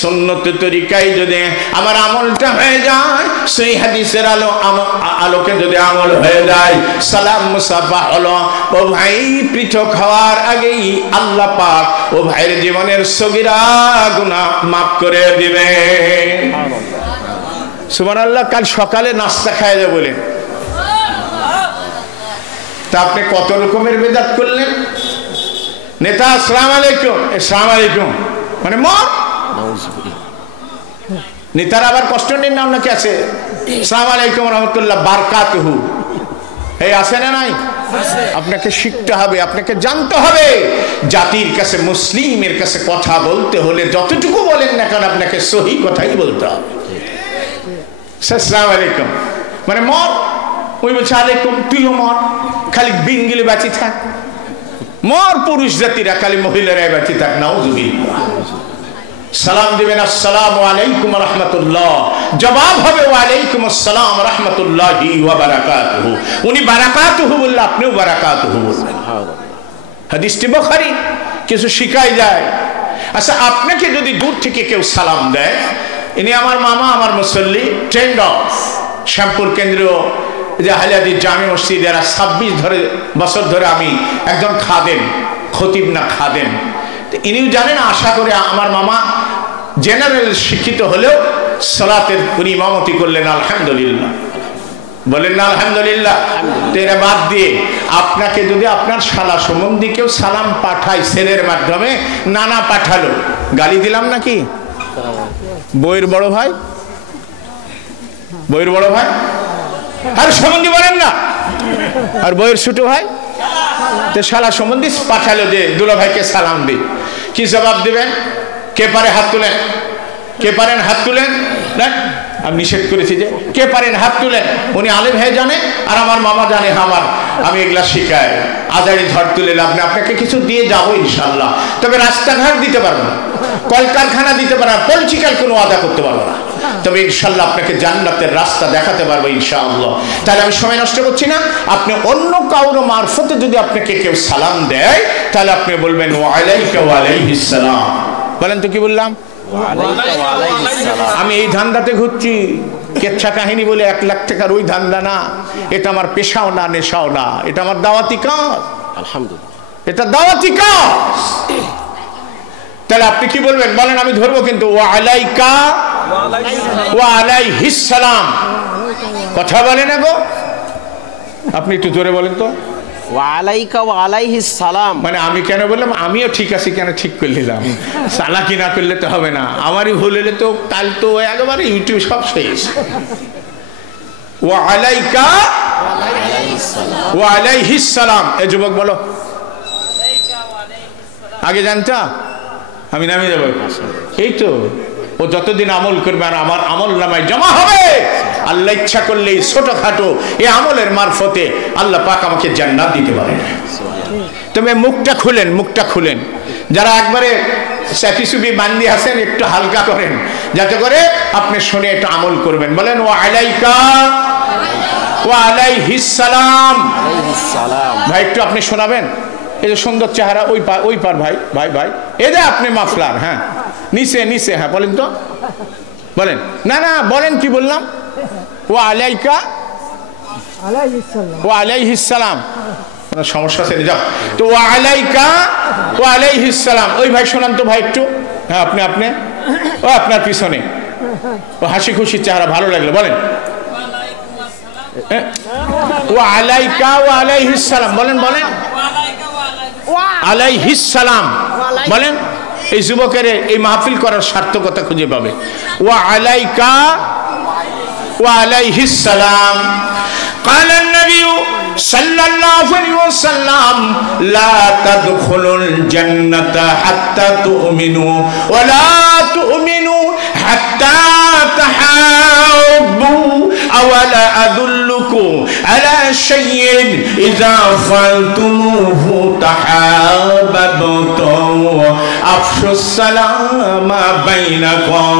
সুন্নত তরিকায় যদি আমার আমলটা হয়ে যায়, সেই হাদিসের আলোকে যদি আমল হয়ে যায়, সালাম মুসাফা হলো, ও ভাই পৃথক হওয়ার আগেই আল্লাহ পাক ও ভাইয়ের জীবনের সগীরা গুনাহ মাফ করে দিবে। সুবহানাল্লাহ। কাল সকালে নাস্তা খায় যা বলেন, তা আপনি কত রকমের বেদাত করলেন। নেতা আসসালামু আলাইকুম, আসসালামু আলাইকুম মানে মর নেতার আবার কষ্ট নেন না, নাকি আছে আসসালামু আলাইকুম রাহমাতুল্লাহ বারাকাতুহু, এই আছে না নাই? আপনাকে শিখতে হবে, আপনাকে জানতে হবে। জাতির কাছে, মুসলিমের কাছে কথা বলতে হলে যতটুকু বলেন না কেন, আপনাকে সহি কথাই বলতে হবে। আসসালামু আলাইকুম মানে মর, ওই বলছে আলাইকুম, তুইও মর, খালি বিঙ্গিলে বাঁচি থাক। মর পুরুষ জাতিরা, খালি মহিলারাই বাঁচি থাক। নাউজুবিল্লাহ। সালাম দিবেন আসসালামু আলাইকুম রাহমাতুল্লাহ, জবাব হবে ওয়া আলাইকুম আসসালাম রাহমাতুল্লাহি ওয়া বারাকাতুহু। উনি বারাকাতুহু বললে আপনিও বারাকাতুহু বলবেন। হাদিসটি বুখারী। কিছু শিখাই যায়। আচ্ছা, আপনাকে যদি দূর থেকে কেউ সালাম দেয়, ইনি আমার মামা, আমার মুসল্লি, ট্রেন্ড অফ শ্যামপুর কেন্দ্রীয় যে আহলে জামে মসজিদের 26 বছর ধরে আমি একজন খাদেম, খতিব না খাদেম। ইনিও জানেন, আশা করে আমার মামা জেনারেল শিক্ষিত হলেও সালাতের ইমামতি করলেন, আলহামদুলিল্লাহ। বলেন না আলহামদুলিল্লাহ। তো এরা বাদ দিয়ে আপনাকে যদি আপনার শালা সম্বন্ধী কেউ সালাম পাঠায় ছেলের মাধ্যমে, নানা পাঠালো, গালি দিলাম নাকি? বইয়ের বড় ভাই, বইয়ের বড় ভাই আর সম্বন্ধী বলেন না, আর বইয়ের ছোট ভাই, তো শালা সম্বন্ধী পাঠালো যে দুলা ভাইকে সালাম দি, কি জবাব দিবেন? কে পারে হাত তুলেন, কে পারেন হাত তুলেন। আমি নিষেধ করেছি যে কে পারেন হাত তুলেন। উনি আলেম হয়ে জানে, আর আমার মামা জানে আমি এগুলা শিখাই। আজারি ঝড় তুলে লাভ নেই, আপনাকে কিছু দিয়ে যাবো ইনশাল্লাহ, তবে রাস্তাঘাট দিতে পারবো না, কলকারখানা দিতে পারবো না, পলিটিক্যাল কোনো আদা করতে পারবো না, তবে ইনশাল্লাহ আপনাকে জান্নাতের রাস্তা দেখাতে পারবো ইনশাআল্লাহ। তাহলে আমি সময় নষ্ট করছি না। আপনি অন্য কারো মারফতে যদি আপনাকে কেউ সালাম দেয়, তাহলে আপনি বলবেন ওয়া আলাইকা ওয়া আলাইহিস সালাম। বলেন তো কি বললাম? আমি এই ধান্দাতে ঘুরছি, কেচ্ছা কাহিনী বলে 1 লাখ টাকার ওই ধান্দা না। এটা আমার পেশাও না, নেশাও না, এটা আমার দাওয়াতি কাজ। আলহামদুলিল্লাহ, এটা দাওয়াতি কাজ। তাহলে আপনি কি বলবেন? বলেন আমি ধরবো কিন্তু ওয়া আলাইকা ওয়া আলাইহিস সালাম। কথা বলেন না গো, আপনি একটু জোরে বলেন তো। ওয়া আলাইকা ওয়া আলাইহিস সালাম মানে আমি কেন বললাম? আমিও ঠিক আছি, কেন ঠিক করে নিলাম? চালাকি না করলে তো হবে না, আমারই ভুল হলে তো কাল তো একেবারে ইউটিউব সব শেষ। ওয়া আলাইকা ওয়া আলাইহিস সালাম। এই যুবক বলো, আগে জানতা? আমি নামে যাবো। এই তো, ও যতদিন আমল করবে আর আমার আমল নামায় জমা হবে। আল্লাহ ইচ্ছা করলে ছোটখাটো এই আমলের মারফতে আল্লাহ পাক আমাকে জান্নাত দিতে পারে। তবে মুখটা খুলেন, মুখটা খুলেন। যারা একবারে চাপি বান্দি আছেন, একটু হালকা করেন, যাতে করে আপনি শুনে একটু আমল করবেন। বলেন ওয়া আলাইকা ওয়া আলাইহিস সালাম। ভাই একটু আপনি শোনাবেন? এই যে সুন্দর চেহারা, ওই পার ভাই, ভাই ভাই, এই যে আপনি মাফলার, হ্যাঁ নিচে নিচে, হ্যাঁ বলেন তো, বলেন। না না বলেন, কি বললাম? ওয়া আলাইকা ওয়া আলাইহিস সালাম, কোনো সমস্যা আছে যাও তো ওয়া আলাইকা ওয়া আলাইহিস সালাম। ওই ভাই শোনান তো ভাই একটু। হ্যাঁ আপনি ও আপনার পিছনে ও হাসি খুশি চেহারা, ভালো লাগলো, বলেন ওয়া আলাইকা ওয়া আলাইহিস সালাম, বলেন আলাইহিস সালাম বলেন। এই যুবকের এই মাহফিল করার সার্থকতা খুঁজে পাবে। ওয়া আলাইকা ওয়া আলাইহিস সালাম। قال النبي صلى الله عليه وسلم لا تدخلوا الجنة حتى تؤمنوا ولا تؤمنوا حتى تحابوا أولا أدلكم على شيء إذا فعلتموه تحاببتم أفشوا السلام بينكم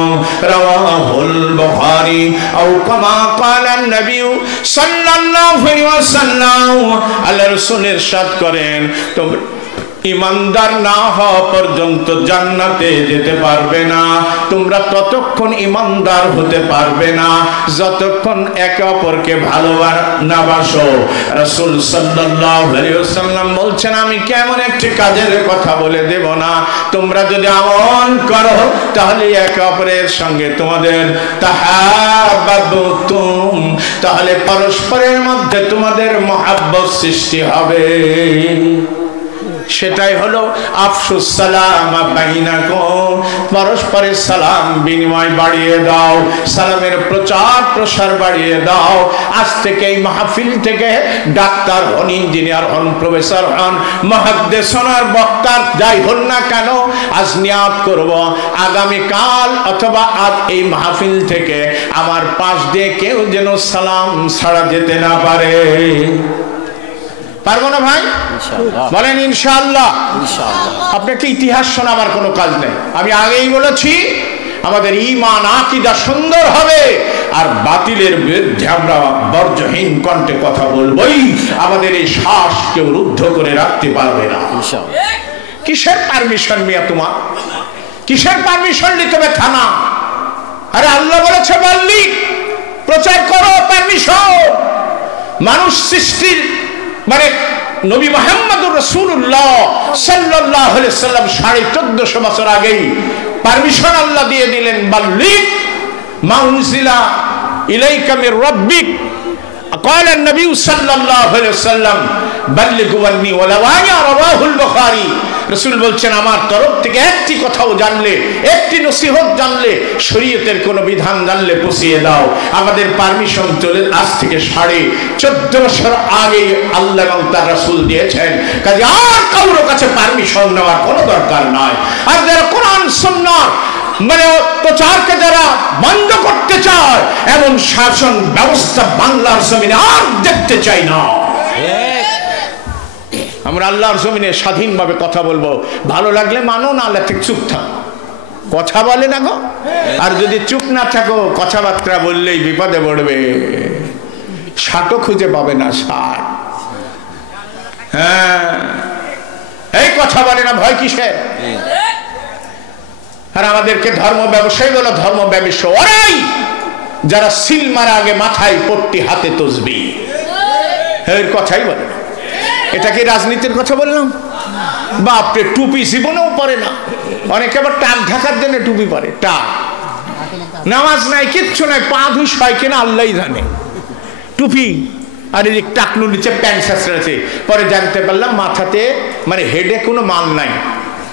رواه البخاري أو كما قال النبي صلى الله عليه وسلم। আল্লাহ রাসূল ইরশাদ করেন, তোমরা ইমানদার না হওয়া পর্যন্ত জান্নাতে যেতে পারবে না। তোমরা ততক্ষণ ইমানদার হতে পারবে না যতক্ষণ একে অপরকে ভালোবাসো। রাসূল সাল্লাল্লাহু আলাইহি ওয়াসাল্লাম বলছেন, আমি কেমন একটি কাজের কথা বলে দেব না, তোমরা যদি আমল করো তাহলে একে অপরের সঙ্গে তোমাদের তাহাব্বুতুম, তাহলে পরস্পরের মধ্যে তোমাদের মহব্বত সৃষ্টি হবে। সেটাই হলো আফসুস সালাম বাইনাকুম, পরস্পরের সালাম বিনিময় বাড়িয়ে দাও, সালামের প্রচার প্রসার বাড়িয়ে দাও। আজ থেকে এই মাহফিল থেকে ডাক্তার হন, ইঞ্জিনিয়ার হন, প্রফেসর হন, মুহাদ্দিস হন, আর বক্তার যাই হন না কেন, আজ নিয়াত করব আগামীকাল অথবা আজ এই মাহফিল থেকে আমার পাশ দিয়ে কেউ যেন সালাম ছাড়া যেতে না পারে। পারবো না ভাই? বলেন ইনশাআল্লাহ। আপনাকে ইতিহাস শোনাবার কোনো কাজ নেই, আমি আগেই বলেছি আমাদের ঈমান আকীদা সুন্দর হবে, আর বাতিলের বিরুদ্ধে আমরা বর্জহীন কণ্ঠে কথা বলবই। আমাদের এই শ্বাস কেউ রুদ্ধ করে রাখতে পারবে না। কিসের পারমিশন মিয়া তোমার? কিসের পারমিশন নিতে হবে থানা? আরে আল্লাহ বলেছে বললি প্রচার করো, পারমিশন। মানুষ সৃষ্টির মানে নবী মুহাম্মদুর রাসূলুল্লাহ সাল্লাল্লাহু আলাইহি ওয়াসাল্লাম 1450 বছর আগেই পারমিশন আল্লাহ দিয়ে দিলেন, বাল্লিগ মা উনজিলা ইলাইকা মির রাব্বিক। قال النبي صلى الله عليه وسلم بلغوا عني ولو آية رواه البخاري। রাসূল বলছেন, আমার তরফ থেকে একটি কথাও জানলে, একটি নসিহত জানলে, শরীয়তের কোন বিধান জানলে পৌঁছিয়ে দাও। আমাদের পারমিশন চলে আজ থেকে 14.5 বছর আগে আল্লাহ এবং তার রাসূল দিয়েছেন, কাজে আর কারোর কাছে পারমিশন নেওয়ার কোনো দরকার নাই। আর যারা কোরআন সুন্নাহ মানে প্রচারকে যারা বন্ধ করতে চায়, এমন শাসন ব্যবস্থা বাংলার জমিনে আর দেখতে চাই না। আমরা আল্লাহর জমিনে স্বাধীনভাবে কথা বলবো, ভালো লাগলে মানো, না লাগলে চুপ থাকো। কথা বলে না গো, আর যদি চুপ না থাকো কথাবার্তা বললেই বিপদে পড়বে, ষাটও খুঁজে পাবে না ষাট। হ্যাঁ, এই কথা বলে না, ভয় কিসের? আর আমাদেরকে ধর্ম ব্যবসায়ী বলো, ধর্ম ব্যবসা ওরাই যারা সিল মারা আগে মাথায় পট্টি, হাতে তসবি, এর কথাই বলে। এটা কি রাজনীতির কথা বললাম? বাপরে, টুপি জীবনেও পরে না, অনেকে আবার টাক ঢাকার জন্য টুপি পরে, টাক। নামাজ নাই, কিচ্ছু নাই, পা ধুই হয় কিনা আল্লাহই জানে, টুপি আর এই টাকনুর নিচে প্যান্ট শাস্ত্র আছে। পরে জানতে পারলাম মাথাতে মানে হেডে কোনো মাল নাই,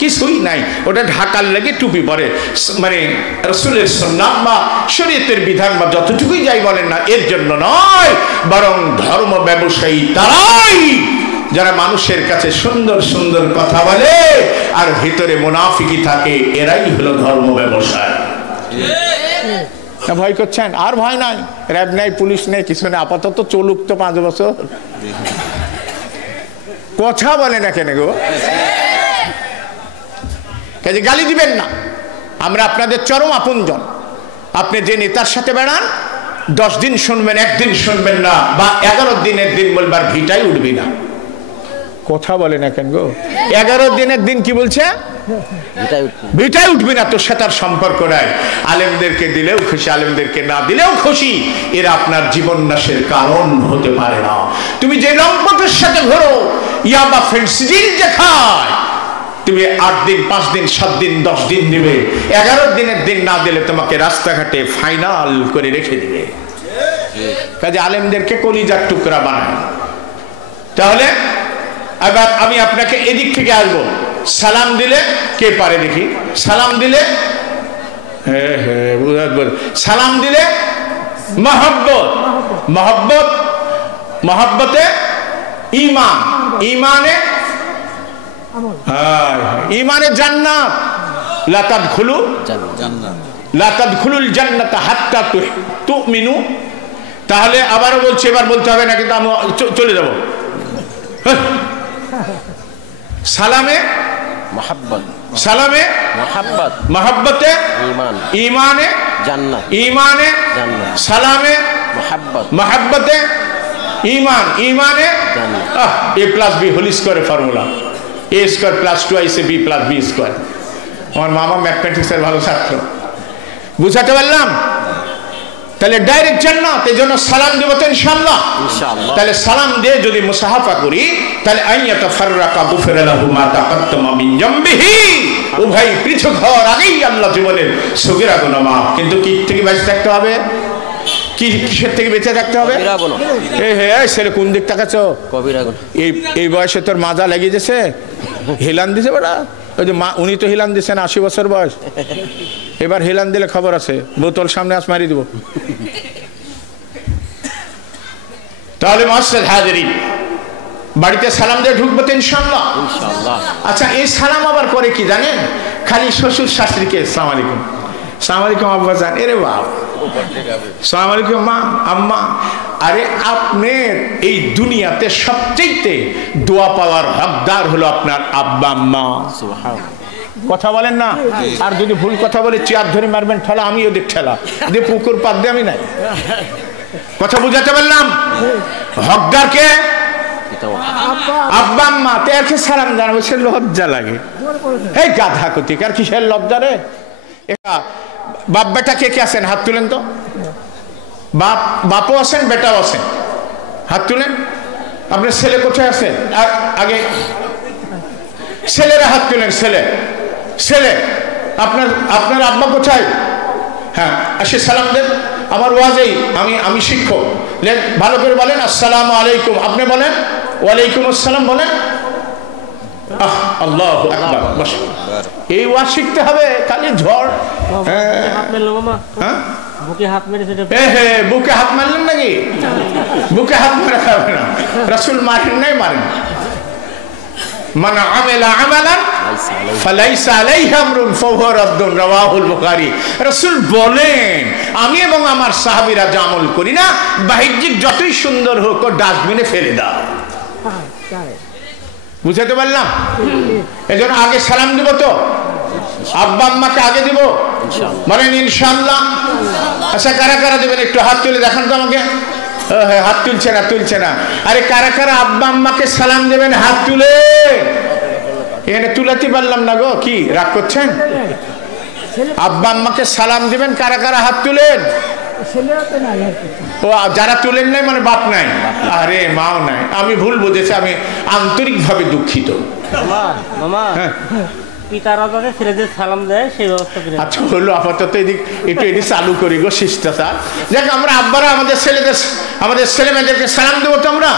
কিছুই নাই, ওটা ঢাকার লাগে টুপি পরে। মানে রাসূলের সুন্নাহ বা শরীয়তের বিধান বা যতটুকুই যাই বলেন না, এর জন্য নয়, বরং ধর্ম ব্যবসায়ী তারাই যারা মানুষের কাছে সুন্দর সুন্দর কথা বলে আর ভিতরে মুনাফিকি থাকে, এরাই হলো ধর্ম ব্যবসায়ী। ভয় করছেন? আর ভয় নাই, র্যাব নাই, পুলিশ নেই, কিছু নেই, আপাতত চলুক তো 5 বছর। কথা বলে না কেন গো? কাজে গালি দিবেন না, আমরা আপনাদের চরম আপনজন। আপনি যে নেতার সাথে বেড়ান 10 দিন শুনবেন, একদিন শুনবেন না, বা 11 দিনের দিন বলবার ভিটাই উঠবি না। কথা বলে না কেন গো? 11 দিনের দিন কি বলছে? ভিটায় উঠবে না, তোর সাথে আর সম্পর্ক নাই। আলেমদেরকে দিলেও খুশি, আলেমদেরকে না দিলেও খুশি, এরা আপনার জীবন নাশের কারণ হতে পারে না। তুমি যে লম্পটের সাথে ঘোরো, ইয়াবা ফেন্সিডিল যে খায়, তুমি 8 দিন 5 দিন 7 দিন 10 দিন দিবে, 11 দিনের দিন না দিলে তোমাকে রাস্তাঘাটে ফাইনাল করে রেখে দিবে। কাজে আলেমদেরকে কলিজার টুকরা বানায়। তাহলে এবার আমি আপনাকে এদিক থেকে আসবো। সালাম দিলে কে পারে দেখি? সালাম দিলে সালাম দিলে মহব্বত, মহব্বত, মহব্বতে ঈমান, ঈমানে ঈমানে জান্নাত। লা তাদখুলু জান্নাত, লা তাদখুলুল জান্নাতা হাত্তা তুমিনু। তাহলে আবারও বলছি, এবার বলতে হবে না, কিন্তু আমি চলে যাব। সালামে মহব্বত, সালামে মহব্বত, মহব্বতে ঈমান, ঈমানে জান্নাত, ঈমানে জান্নাত, সালামে মহব্বত, মহব্বতে ঈমান, ঈমানে জান্নাত। a plus b whole square formula, a square plus 2 b plus b square. আমার মামা ম্যাথমেটিক্সের ভালো ছাত্র, বুঝাতে পারলাম? তাহলে ডাইরেক্ট জান্নাত। এই জন্য সালাম দেব তো ইনশাআল্লাহ, ইনশাআল্লাহ। তাহলে সালাম দিয়ে যদি মুসাহাফা করি, তাহলে আইয়াতা ফাররাকা গুফিরা লাহু মা তাকাদ্দামা মিন জামবিহি, উভয় পৃথক হওয়ার আগেই আল্লাহ জীবনের সগীরা গুনাহ মাফ। কিন্তু কি থেকে বেঁচে থাকতে হবে? কিসের থেকে বেঁচে থাকতে হবে? কবিরা গুনাহ। এই ছেলে কোন দিক তাকাচ্ছো? কবিরা গুনাহ। এই বয়সে তোর মাজা লেগে গেছে, হেলান দিছে বড়া। ওই যে উনি তো হিলান দিচ্ছেন 80 বছর বয়স, এবার হিলান দিলে খবর আছে, বোতল সামনে আস মারি দিব। তাহলে মুআজ্জাজ হাজিরিন, বাড়িতে সালাম দিয়ে ঢুকবো তো ইনশাআল্লাহ। ইনশাআল্লাহ। আচ্ছা, এই সালাম আবার করে কি জানেন? খালি শ্বশুর শাশুড়িকে আসসালামু আলাইকুম, আসসালামু আলাইকুম আব্বা জান, এরে বাপ, আসসালামু আলাইকুম মা, আম্মা। আরে আপনার এই দুনিয়াতে সবচেয়ে দোয়া পাওয়ার হকদার হলো আপনার আব্বা আম্মা। সুবহানাল্লাহ। কথা বলেন না? আর যদি ভুল কথা বলে চেয়ার ধরে মারবেন ঠেলা, আমিও দেখ ঠেলা যে পুকুর পাত দিয়ে আমি নাই। কথা বুঝাতে পারলাম? হকদার কে? আব্বা আম্মা। তেরকে সালাম জানাবো, সে লজ্জা লাগে। এই গাধা কোথিকার, কিসের লজ্জা রে? বাপ বেটা কে কে আছেন? হাত তুলেন তো। বাপও আছেন, বেটাও আছেন, হাত তুলেন। আপনার ছেলে কোথায় আছে? আগে ছেলেরা হাত তুলেন। ছেলে আপনার আব্বা কোথায়? হ্যাঁ, আসে সালাম দেন। আমার ওয়াজেই আমি শিক্ষক, ভালো করে বলেন আসসালামু আলাইকুম। আপনি বলেন ওয়ালাইকুম আসসালাম বলেন। আল্লাহু আকবার। এই ওয়াজ শিখতে হবে, খালি ঝড়। হ্যাঁ, বুকে হাত মারলেন নাকি? বুকে হাত মারা যাবে না, রাসূল মারেন নাই, মারেন। মান আমিলা আমালান ফালাইসা আলাইহি আমরুন ফাহুয়া রাদ্দুন, রাওয়াহুল বুখারী। রাসূল বলেন, আমি এবং আমার সাহাবীরা যা আমল করি না, বাহ্যিক যতই সুন্দর হোক, ও ডাস্টবিনে ফেলে দাও। বুঝাতে পারলাম? এজন্য আগে সালাম দিব তো, আব্বা আম্মাকে আগে দিব, বলেন ইনশাআল্লাহ। আচ্ছা, কারা কারা দেবেন একটু হাত তুলে দেখান তো আমাকে। হাত তুলছে না। আরে কারা কারা আব্বা আম্মাকে সালাম দেবেন? হাত তুলে। এখানে তুলাতে পারলাম না গো, কি রাগ করছেন? আব্বা আম্মাকে সালাম দিবেন, কারা কারা হাত তুলেন? ও, যারা তুলেন নাই মানে বাপ নাই, আরে মাও নাই। আমি ভুল বুঝেছি, আমি আন্তরিকভাবে দুঃখিত। আচ্ছা হলো, আপাতত এদিক চালু করি গো শিষ্টাচার। দেখ, আমরা আব্বারা আমাদের ছেলে মেয়েদেরকে সালাম দেবো তো আমরা।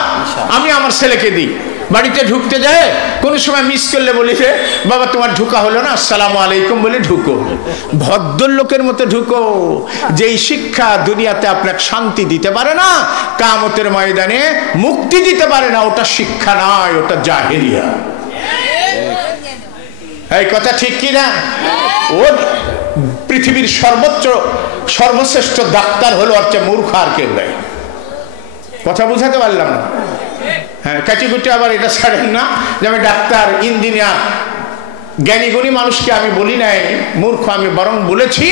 আমি আমার ছেলেকে দিই, বাড়িতে ঢুকতে যায় কোনো সময় মিস করলে বলি যে বাবা তোমার ঢুকা হলো না, আসসালামু আলাইকুম বলে ঢুকো, ভদ্রলোকের মতো ঢুকো। যেই শিক্ষা দুনিয়াতে আপনাকে শান্তি দিতে পারে না, কিয়ামতের ময়দানে মুক্তি দিতে পারে না, ওটা শিক্ষা নয়, ওটা জাহেলিয়া। এই কথা ঠিক কি না? ও পৃথিবীর সর্বশ্রেষ্ঠ ডাক্তার হলো হচ্ছে মূর্খ, আর কেউ নাই। কথা বুঝাতে পারলাম না? হ্যাঁ, কাটিকুটি আবার এটা ছাড়েন না যে আমি ডাক্তার, ইঞ্জিনিয়ার। জ্ঞানী গুণী মানুষকে আমি বলি নাই মূর্খ, আমি বরং বলেছি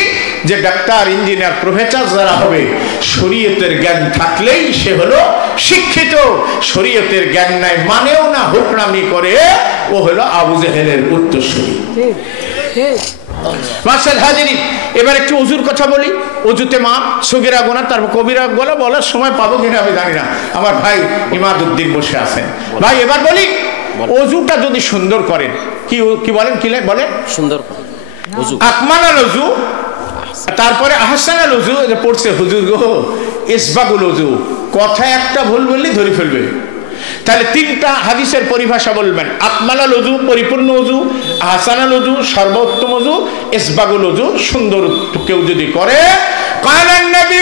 যে ডাক্তার, ইঞ্জিনিয়ার, প্রফেসর যারা হবে শরীয়তের জ্ঞান থাকলেই সে হলো শিক্ষিত। শরীয়তের জ্ঞান নাই, মানেও না, হুকরামি করে, ও হলো আবু জেহেলের উত্তরসূরি। মাশাআল হাজিরিন, এবার একটু ওযুর কথা বলি। ওযুতে মাপ, সগীরা গুনাহ, তারপর কবিরা গুনাহ বলার সময় পাবো কিনা আমি জানি না। আমার ভাই ইমাদউদ্দিন বসে আছেন। ভাই এবার বলি, ওযুটা যদি সুন্দর করেন, কি বলেন, কি বলেন? সুন্দর ওযু, আকমালাল ওযু, তারপরে আহসানাল ওযু, এটা পড়ছে হুজুর গো, ইসবাগুল ওযু, কথা একটা ভুল বললে ধরে ফেলবে। তাহলে তিনটা হাদিসের পরিভাষা বলবেন। আকমালাল ওযু পরিপূর্ণ ওযু, আহসানাল ওযু সর্বোত্তম ওযু, ইসবাগুল ওযু সুন্দর কেউ যদি করে। কালান নবী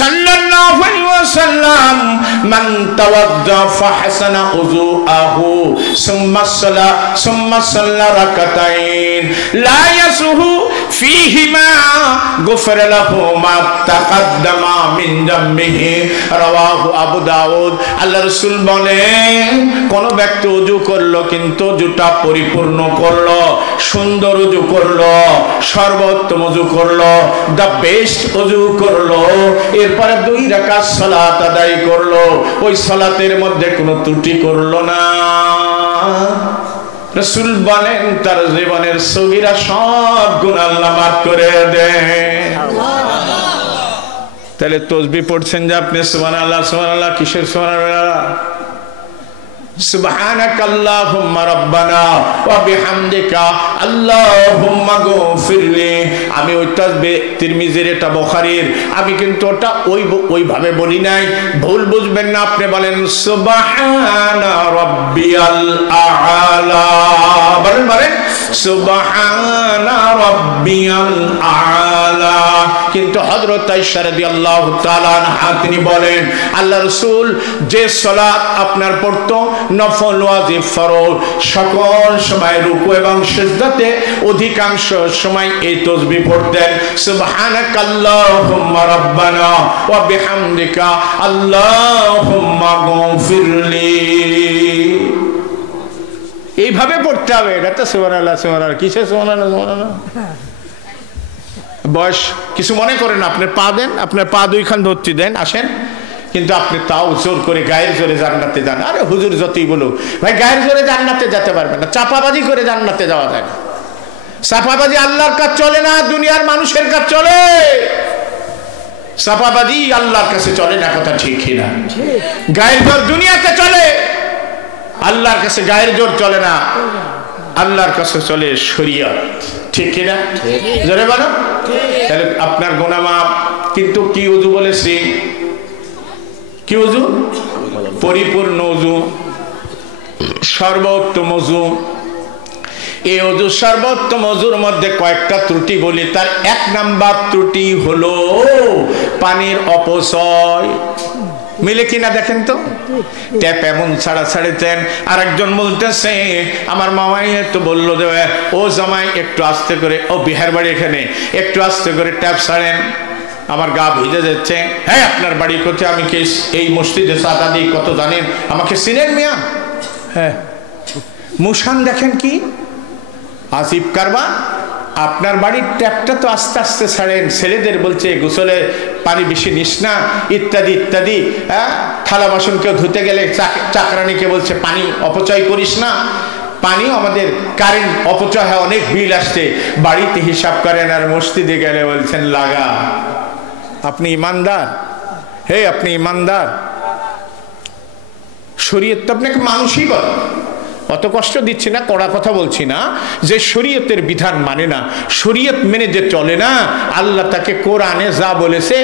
সাল্লাল্লাহু আলাইহি ওয়াসাল্লাম মান তাওয়াজ্জা ফাহসানা ওযুআহু সুম্মা সাল্লা রাকাতাইন লা ইয়াসুহু ফীহিমা গুফিরা লাহু মা তাকাদ্দামা মিন যামবিহি, রাওয়াহু আবু দাউদ। আল্লাহ রাসূল বলেন, কোন ব্যক্তি ওযু করলো কিন্তু ওযুটা পরিপূর্ণ করলো, সুন্দর ওযু করলো, সর্বোত্তম ওযু করলো, দ্য বেস্ট ওযু করলো, এরপরে 2 রাকাত সালাত আদায় করলো, ওই সালাতের মধ্যে কোনো ত্রুটি করলো না, রাসূল বলেন তার জীবনের সগীরা সব গুনাহ আল্লাহ মাফ করে দেন। তাহলে তাসবিহ পড়ছেন যে আপনি সুবহানাল্লাহ, সুবহানাল্লাহ, কিসের সুবহানাল্লাহ? সুবহানাকাল্লাহুম্মা রাব্বানা ওয়া বিহামদিকা আল্লাহুম্মা গফিরলি। আমি ওই তাসবিহ তিরমিজির, এটা বুখারীর, আমি কিন্তু ওটা ওইভাবে বলি নাই, ভুল বুঝবেন না। আপনি বলেন সুবহানা রাব্বিয়াল আ'লা, বলেন সুবহানা রাব্বিয়াল আ'লা। কিন্তু হযরত আয়েশা রাদিয়াল্লাহু তাআলা আনহা তিনি বলেন, আল্লাহ রাসূল যে সালাত আপনার পড়তো, নফল, ওয়াজিব, ফরজ, সকল সময় রুকু এবং সিজদাতে অধিকাংশ সময় এই তাসবিহ পড়তেন, সুবহানাকাল্লাহুম্মা রাব্বানা ওয়া বিহামদিকা আল্লাহুম্মা গফিরলি। এইভাবে পড়তে হবে। এটা তো সুবহানাল্লাহ, সুবহানাল্লাহ, কিসে সুবহানাল্লাহ, সুবহানাল্লাহ। বয়স কিছু মনে করেন, আপনার পা দেন, আপনার পা 2 খান ধরতে দেন, আসেন, কিন্তু আপনি তাও জোর করে গায়ের জোরে জান্নাতে যান। আরে হুজুর যতই বলুক, ভাই গায়ের জোরে জান্নাতে যেতে পারবেন না, চাপাবাজি করে জান্নাতে যাওয়া যায় না। চাপাবাজি আল্লাহর কাজ চলে না, দুনিয়ার মানুষের কাজ চলে। চাপাবাজি আল্লাহর কাছে চলে না, কথা ঠিক কিনা? গায়ের জোর দুনিয়াতে চলে, আল্লাহর কাছে গায়ের জোর চলে না, আল্লাহর কাছে চলে শরীয়ত, ঠিক কিনা? জোরে বলো। তাহলে আপনার গুনাহ মাফ। কিন্তু কি ওযু বলেছি? কি ওযু? পরিপূর্ণ ওযু, সর্বোত্তম ওযু। এই ওযু সর্বোত্তম ওযুর মধ্যে কয়েকটা ত্রুটি বলি। তার 1 নাম্বার ত্রুটি হলো পানির অপচয়। মিলে কিনা দেখেন তো, ট্যাপ এমন ছাড়া ছাড়েছেন। আর একজন বলতেছে, আমার মামাই একটু বললো যে ও জামাই একটু আস্তে করে, ও বিহার বাড়ি এখানে, একটু আস্তে করে ট্যাপ ছাড়েন, আমার গা ভিজে যাচ্ছে। হ্যাঁ, আপনার বাড়ি কোথায়? আমি কি এই মসজিদে চাঁদা দিই, কত জানেন? আমাকে চিনেন মিয়া? হ্যাঁ। মুসান দেখেন কি আসিফ কারবা, আপনার বাড়ির ট্যাপটা তো আস্তে আস্তে ছাড়েন, ছেলেদের বলছে গোসলে পানি বেশি নিস না, ইত্যাদি ইত্যাদি। হ্যাঁ, থালা বাসন কেউ ধুতে গেলে চাকরানিকে বলছে পানি অপচয় করিস না। পানি আমাদের কারেন্ট অপচয় হয়, অনেক বিল আসছে, বাড়িতে হিসাব করেন, আর মসজিদে গেলে বলছেন লাগা। আপনি ইমানদার? হে, আপনি ইমানদার? শরীয়ত তো আপনাকে মানুষই বলে। অত কষ্ট দিচ্ছি না, কড়া কথা বলছি না, যে শরীয়তের বিধান মানে না, শরীয়ত মেনে যে চলে না, আল্লাহ তাকে কোরআনে যা বলেছে,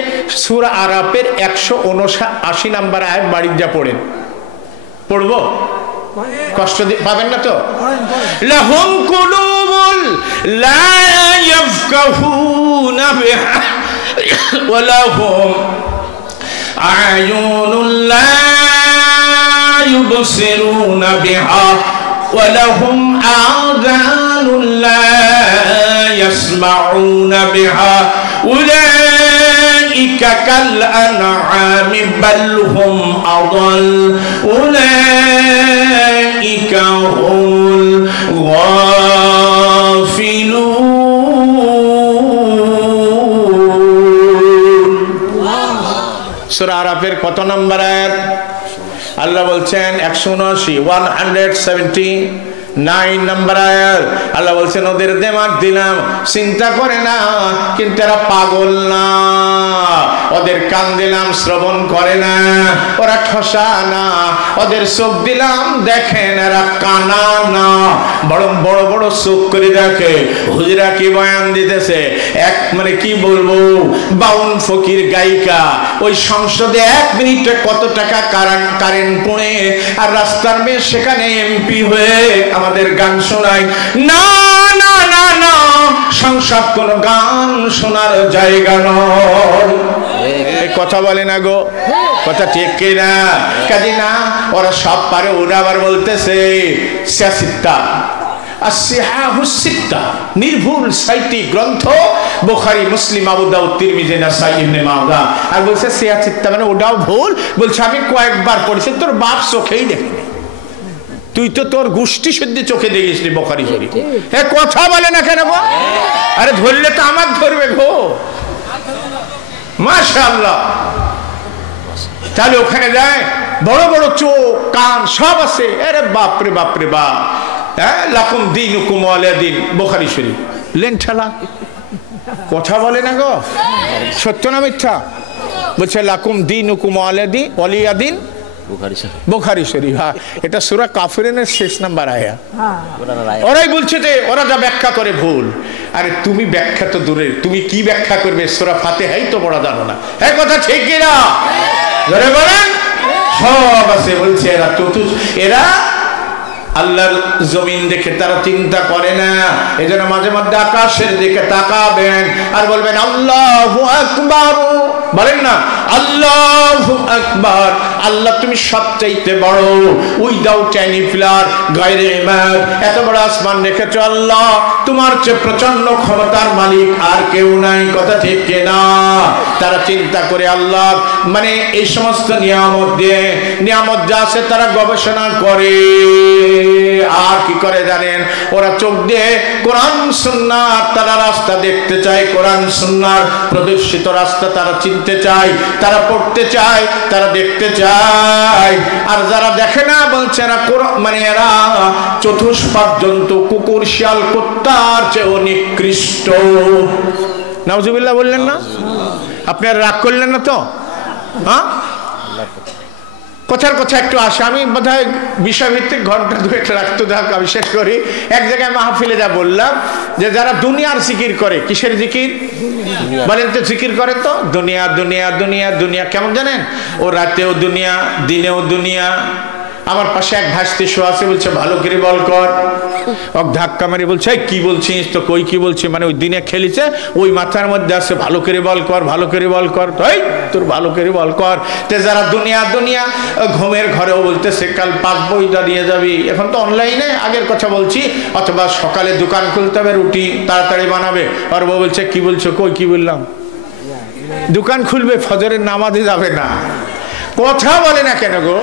সূরা আরাফের 179 নাম্বার আয়াত বাড়ির যা পড়েন। পড়বো? কষ্ট পাবেন না তো? লাহুম কুলুবুল লা ইয়াফকাহুনা বিহা ওয়া লাহুম আয়ুনুল লা يبصرون بها ولهم آذان لا يسمعون بها أولئك كالأنعام بل هم أضل أولئك هم الغافلون সূরা আরাফের কত নম্বর আয়াত? আল্লাহ বলছেন 179 নম্বর আয়াত। আল্লাহ বলছেন ওদের দিমাগ দিলাম, চিন্তা করে না, কিন্তু এরা পাগল না। ওদের কান দিলাম, শ্রবণ করে না, ওরা ঠসা না। ওদের চোখ দিলাম, দেখেন, এরা কানা না, বরং বড় বড় চোখ করে দেখে। হুজুরা কি বয়ান দিতেছে, এক মানে কি বলবো, বাউন ফকির গায়িকা ওই সংসদে 1 মিনিটে কত টাকা কারেন্ট পড়ে, আর রাস্তার মেয়ে সেখানে এমপি হয়ে আমাদের গান শোনায়। না না না না, সংসদ কোন গান শোনার জায়গা নয়। কথা বলে না গো, কথা ঠিক কিনা? কাজী না, ওরা সব পারে। ওরা আবার বলতেছে সিয়াসিত্তা নির্ভুল 6টি গ্রন্থ, বুখারী, মুসলিম, আবু দাউদ, তিরমিজি, নাসাই, ইবনে মাজাহ। আর বলছে সিয়াসিত্তা মানে ওটাও ভুল। বলছে আমি কয়েকবার পড়েছি, তোর বাপ চোখেই দেখেনি, তুই তো তোর গোষ্ঠী শুদ্ধ চোখে দেখিসনি বুখারী শরীফ। এ কথা বলে না কেন গো? আরে ধরলে তো আমাকে ধরবে গো। মাশাআল্লাহ। তাহলে ওখানে যায়, বড় বড় চোখ, কান সব আছে। আরে বাপরে বাপরে বাপ। হ্যাঁ, লাকুম দীনুকুম ওয়ালিয়া দীন, বুখারী শরীফ। লেন ঠেলা, কথা বলে না গো, সত্য না মিথ্যা? বলছে লাকুম দীনুকুম ওয়ালিয়া দীন, বুখারী শরীফ। হ্যাঁ, এটা সূরা কাফিরুনের 6 নম্বর আয়াত। ওরাই বলছে যে ওরা যা ব্যাখ্যা করে ভুল। আরে তুমি ব্যাখ্যা তো দূরে, তুমি কি ব্যাখ্যা করবে? সূরা ফাতিহাই তো পড়া জানো না। হ্যাঁ, কথা ঠিক কি না? জোরে বলেন। সব আছে। বলছে এরা আল্লাহর জমিন দেখে তারা চিন্তা করে না। এজন্য মাঝে মধ্যে আকাশের দিকে তাকাবেন আর বলবেন আল্লাহু আকবার। বলেন না আল্লাহু আকবার। আল্লাহ তুমি সবচাইতে বড়, উইদাউট এনি ফিলার, গায়রে ইমাদ। এত বড় আসমান রেখেছো আল্লাহ, তোমার চেয়ে প্রচন্ড ক্ষমতার মালিক আর কেউ নাই। কথা ঠিক কিনা? তারা চিন্তা করে আল্লাহ মানে এই সমস্ত নিয়ামত দিয়ে, নিয়ামত যা আছে তারা গবেষণা করে। আর কি করে জানেন? ওরা চোখ দিয়ে কোরআন সুন্নাহ, তারা রাস্তা দেখতে চায়, কোরআন সুন্নাহর প্রদর্শিত রাস্তা তারা চিনতে চায়, তারা পড়তে চায়, তারা দেখতে চায়। আর যারা দেখে না, বলছে না মানে এরা চতুষ্পাদ জন্তু, কুকুর, শিয়াল, কুত্তার চেয়েও নিকৃষ্ট। নাউজুবিল্লাহ বললেন না? আপনারা রাগ করলেন না তো? হ্যাঁ, কথার কথা একটু আসে। আমি বোধহয় বিষয়ভিত্তিক ঘন্টা 2 রাখতে দেখ, আমি শেষ করি। এক জায়গায় মাহফিলে যা বললাম যে যারা দুনিয়ার জিকির করে, কিসের জিকির বলেন তো? জিকির করে তো দুনিয়া দুনিয়া দুনিয়া দুনিয়া। কেমন জানেন? ও রাতেও দুনিয়া, দিনেও দুনিয়া। আমার পাশে এক ভাসতে শো আছে, বলছে ভালো করে বল কর। ওক ধাক্কা মারি বলছে কি বলছিস? তো কই কি বলছি, মানে ওই দিনে খেলিছে, ওই মাথার মধ্যে আছে ভালো করে বল কর, ভালো করে বল কর। তাই তোর ভালো করে বল কর। তে যারা দুনিয়া দুনিয়া, ঘুমের ঘরেও বলতেছে কাল 5 বইটা নিয়ে যাবি। এখন তো অনলাইনে, আগের কথা বলছি। অথবা সকালে দোকান খুলতে হবে, রুটি তাড়াতাড়ি বানাবে। আর বউ বলছে কি বলছো? কই কি বললাম? দোকান খুলবে, ফজরের নামাজে যাবে না। কথা বলে না কেন গো?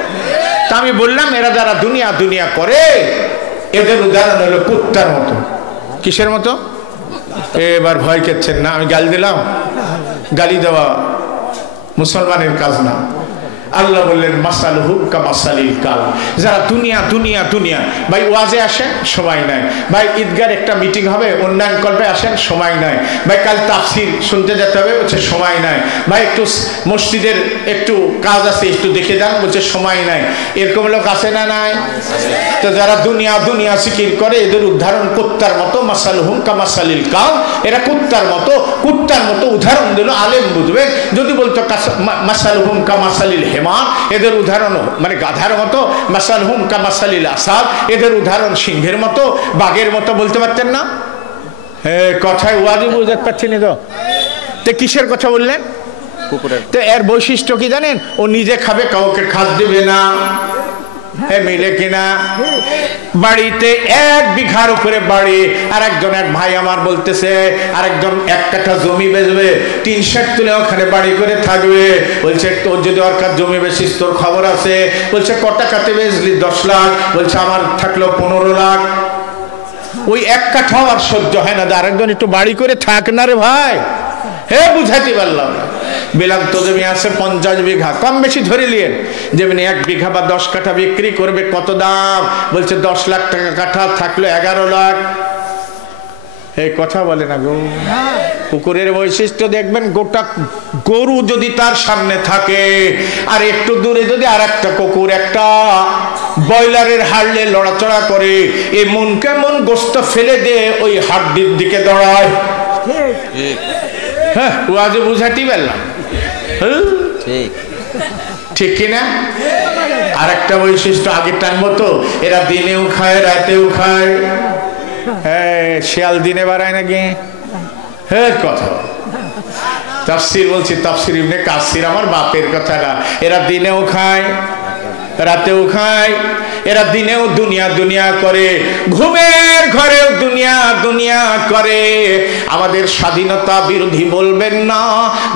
তা আমি বললাম এরা যারা দুনিয়া দুনিয়া করে, এদের উদাহরণ হলো কুত্তার মতো। কিসের মতো? এবার ভয় খেচ্ছেন না? আমি গালি দিলাম? গালি দেওয়া মুসলমানের কাজ না। আল্লাহ বললেন মাসালুহু কামাসালিল কাল। যারা দুনিয়া দুনিয়া দুনিয়া, ভাই ওয়াজে আসেন সময় নাই, ভাই ঈদগার একটা মিটিং হবে উন্নয়ন করবে আসেন সময় নাই, ভাই কাল তাফসির শুনতে যেতে হবে বলছে সময় নাই, ভাই একটু মসজিদের একটু কাজ আছে একটু দেখে যান বলছে সময় নাই। এরকম লোক আছে না নাই? তো যারা দুনিয়া দুনিয়া জিকির করে, এদের উদাহরণ কুত্তার মতো। মাসালুহু কামাসালিল কাল। এরা কুত্তার মতো, কুত্তার মতো উদাহরণ দিল, আলেম বুঝবে। যদি বলতো মাসালুহু কামাসালিল হেমার, এদের উদাহরণ মানে গাধার মতো। মাসালহুম কামাসালিল আসাদ, এদের উদাহরণ সিংহের মতো, বাঘের মতো। বলতে পারতেন না? কথায় ওয়াজি বুঝতে পারছেন তো কিসের কথা বললেন? তো এর বৈশিষ্ট্য কি জানেন? ও নিজে খাবে, কাউকে খাদ দিবে না। মিলে কিনা? বাড়িতে 1 বিঘার উপরে বাড়ি। আর একজন এক ভাই আমার বলতেছে আরেকজন 1 কাঠা জমি বেচবে, 3 শেড তুলে ওখানে বাড়ি করে থাকবে। বলছে তোর যদি ওর জমি বেশি, তোর খবর আছে? বলছে ক টাকাতে বেচলি? 10 লাখ। বলছে আমার থাকলো 15 লাখ। ওই 1 কাঠাও আর সহ্য হয় না। আরেকজন একটু বাড়ি করে থাক না রে ভাই, হে বুঝাতে পারলাম না। বেলাম তো জমি আছে 50 বিঘা, কম বেশি ধরে নিয়ে, যেমনি 1 বিঘা বা 10 কাঠা বিক্রি করবে, কত দাম? বলছে 10 লাখ টাকা কাঠা, থাকলো 11 লাখ। এই কথা বলে না গো। কুকুরের বৈশিষ্ট্য দেখবেন, গোটা গরু যদি তার সামনে থাকে আর একটু দূরে যদি আর একটা কুকুর একটা ব্রয়লারের হাড়লে লড়াচড়া করে, এই মন কেমন গোস্ত ফেলে দিয়ে ওই হাড্ডির দিকে দৌড়ায়। হ্যাঁ, ও আজ বুঝাতে পারলাম, ঠিক কিনা? আর একটা বৈশিষ্ট্য আগেরটার মতো, এরা দিনেও খায় রাতেও খায়। হ্যাঁ, শিয়াল দিনে বাড়ায় নাকি? হ্যাঁ, কথা তাফসীর বলছি, তাফসীর ইবনে কাসির, আমার বাপের কথা না। এরা দিনেও খায় রাতেও খায়, এরা দিনেও দুনিয়া দুনিয়া করে, ঘুমের ঘরেও দুনিয়া দুনিয়া করে। আমাদের স্বাধীনতা বিরোধী বলবেন না,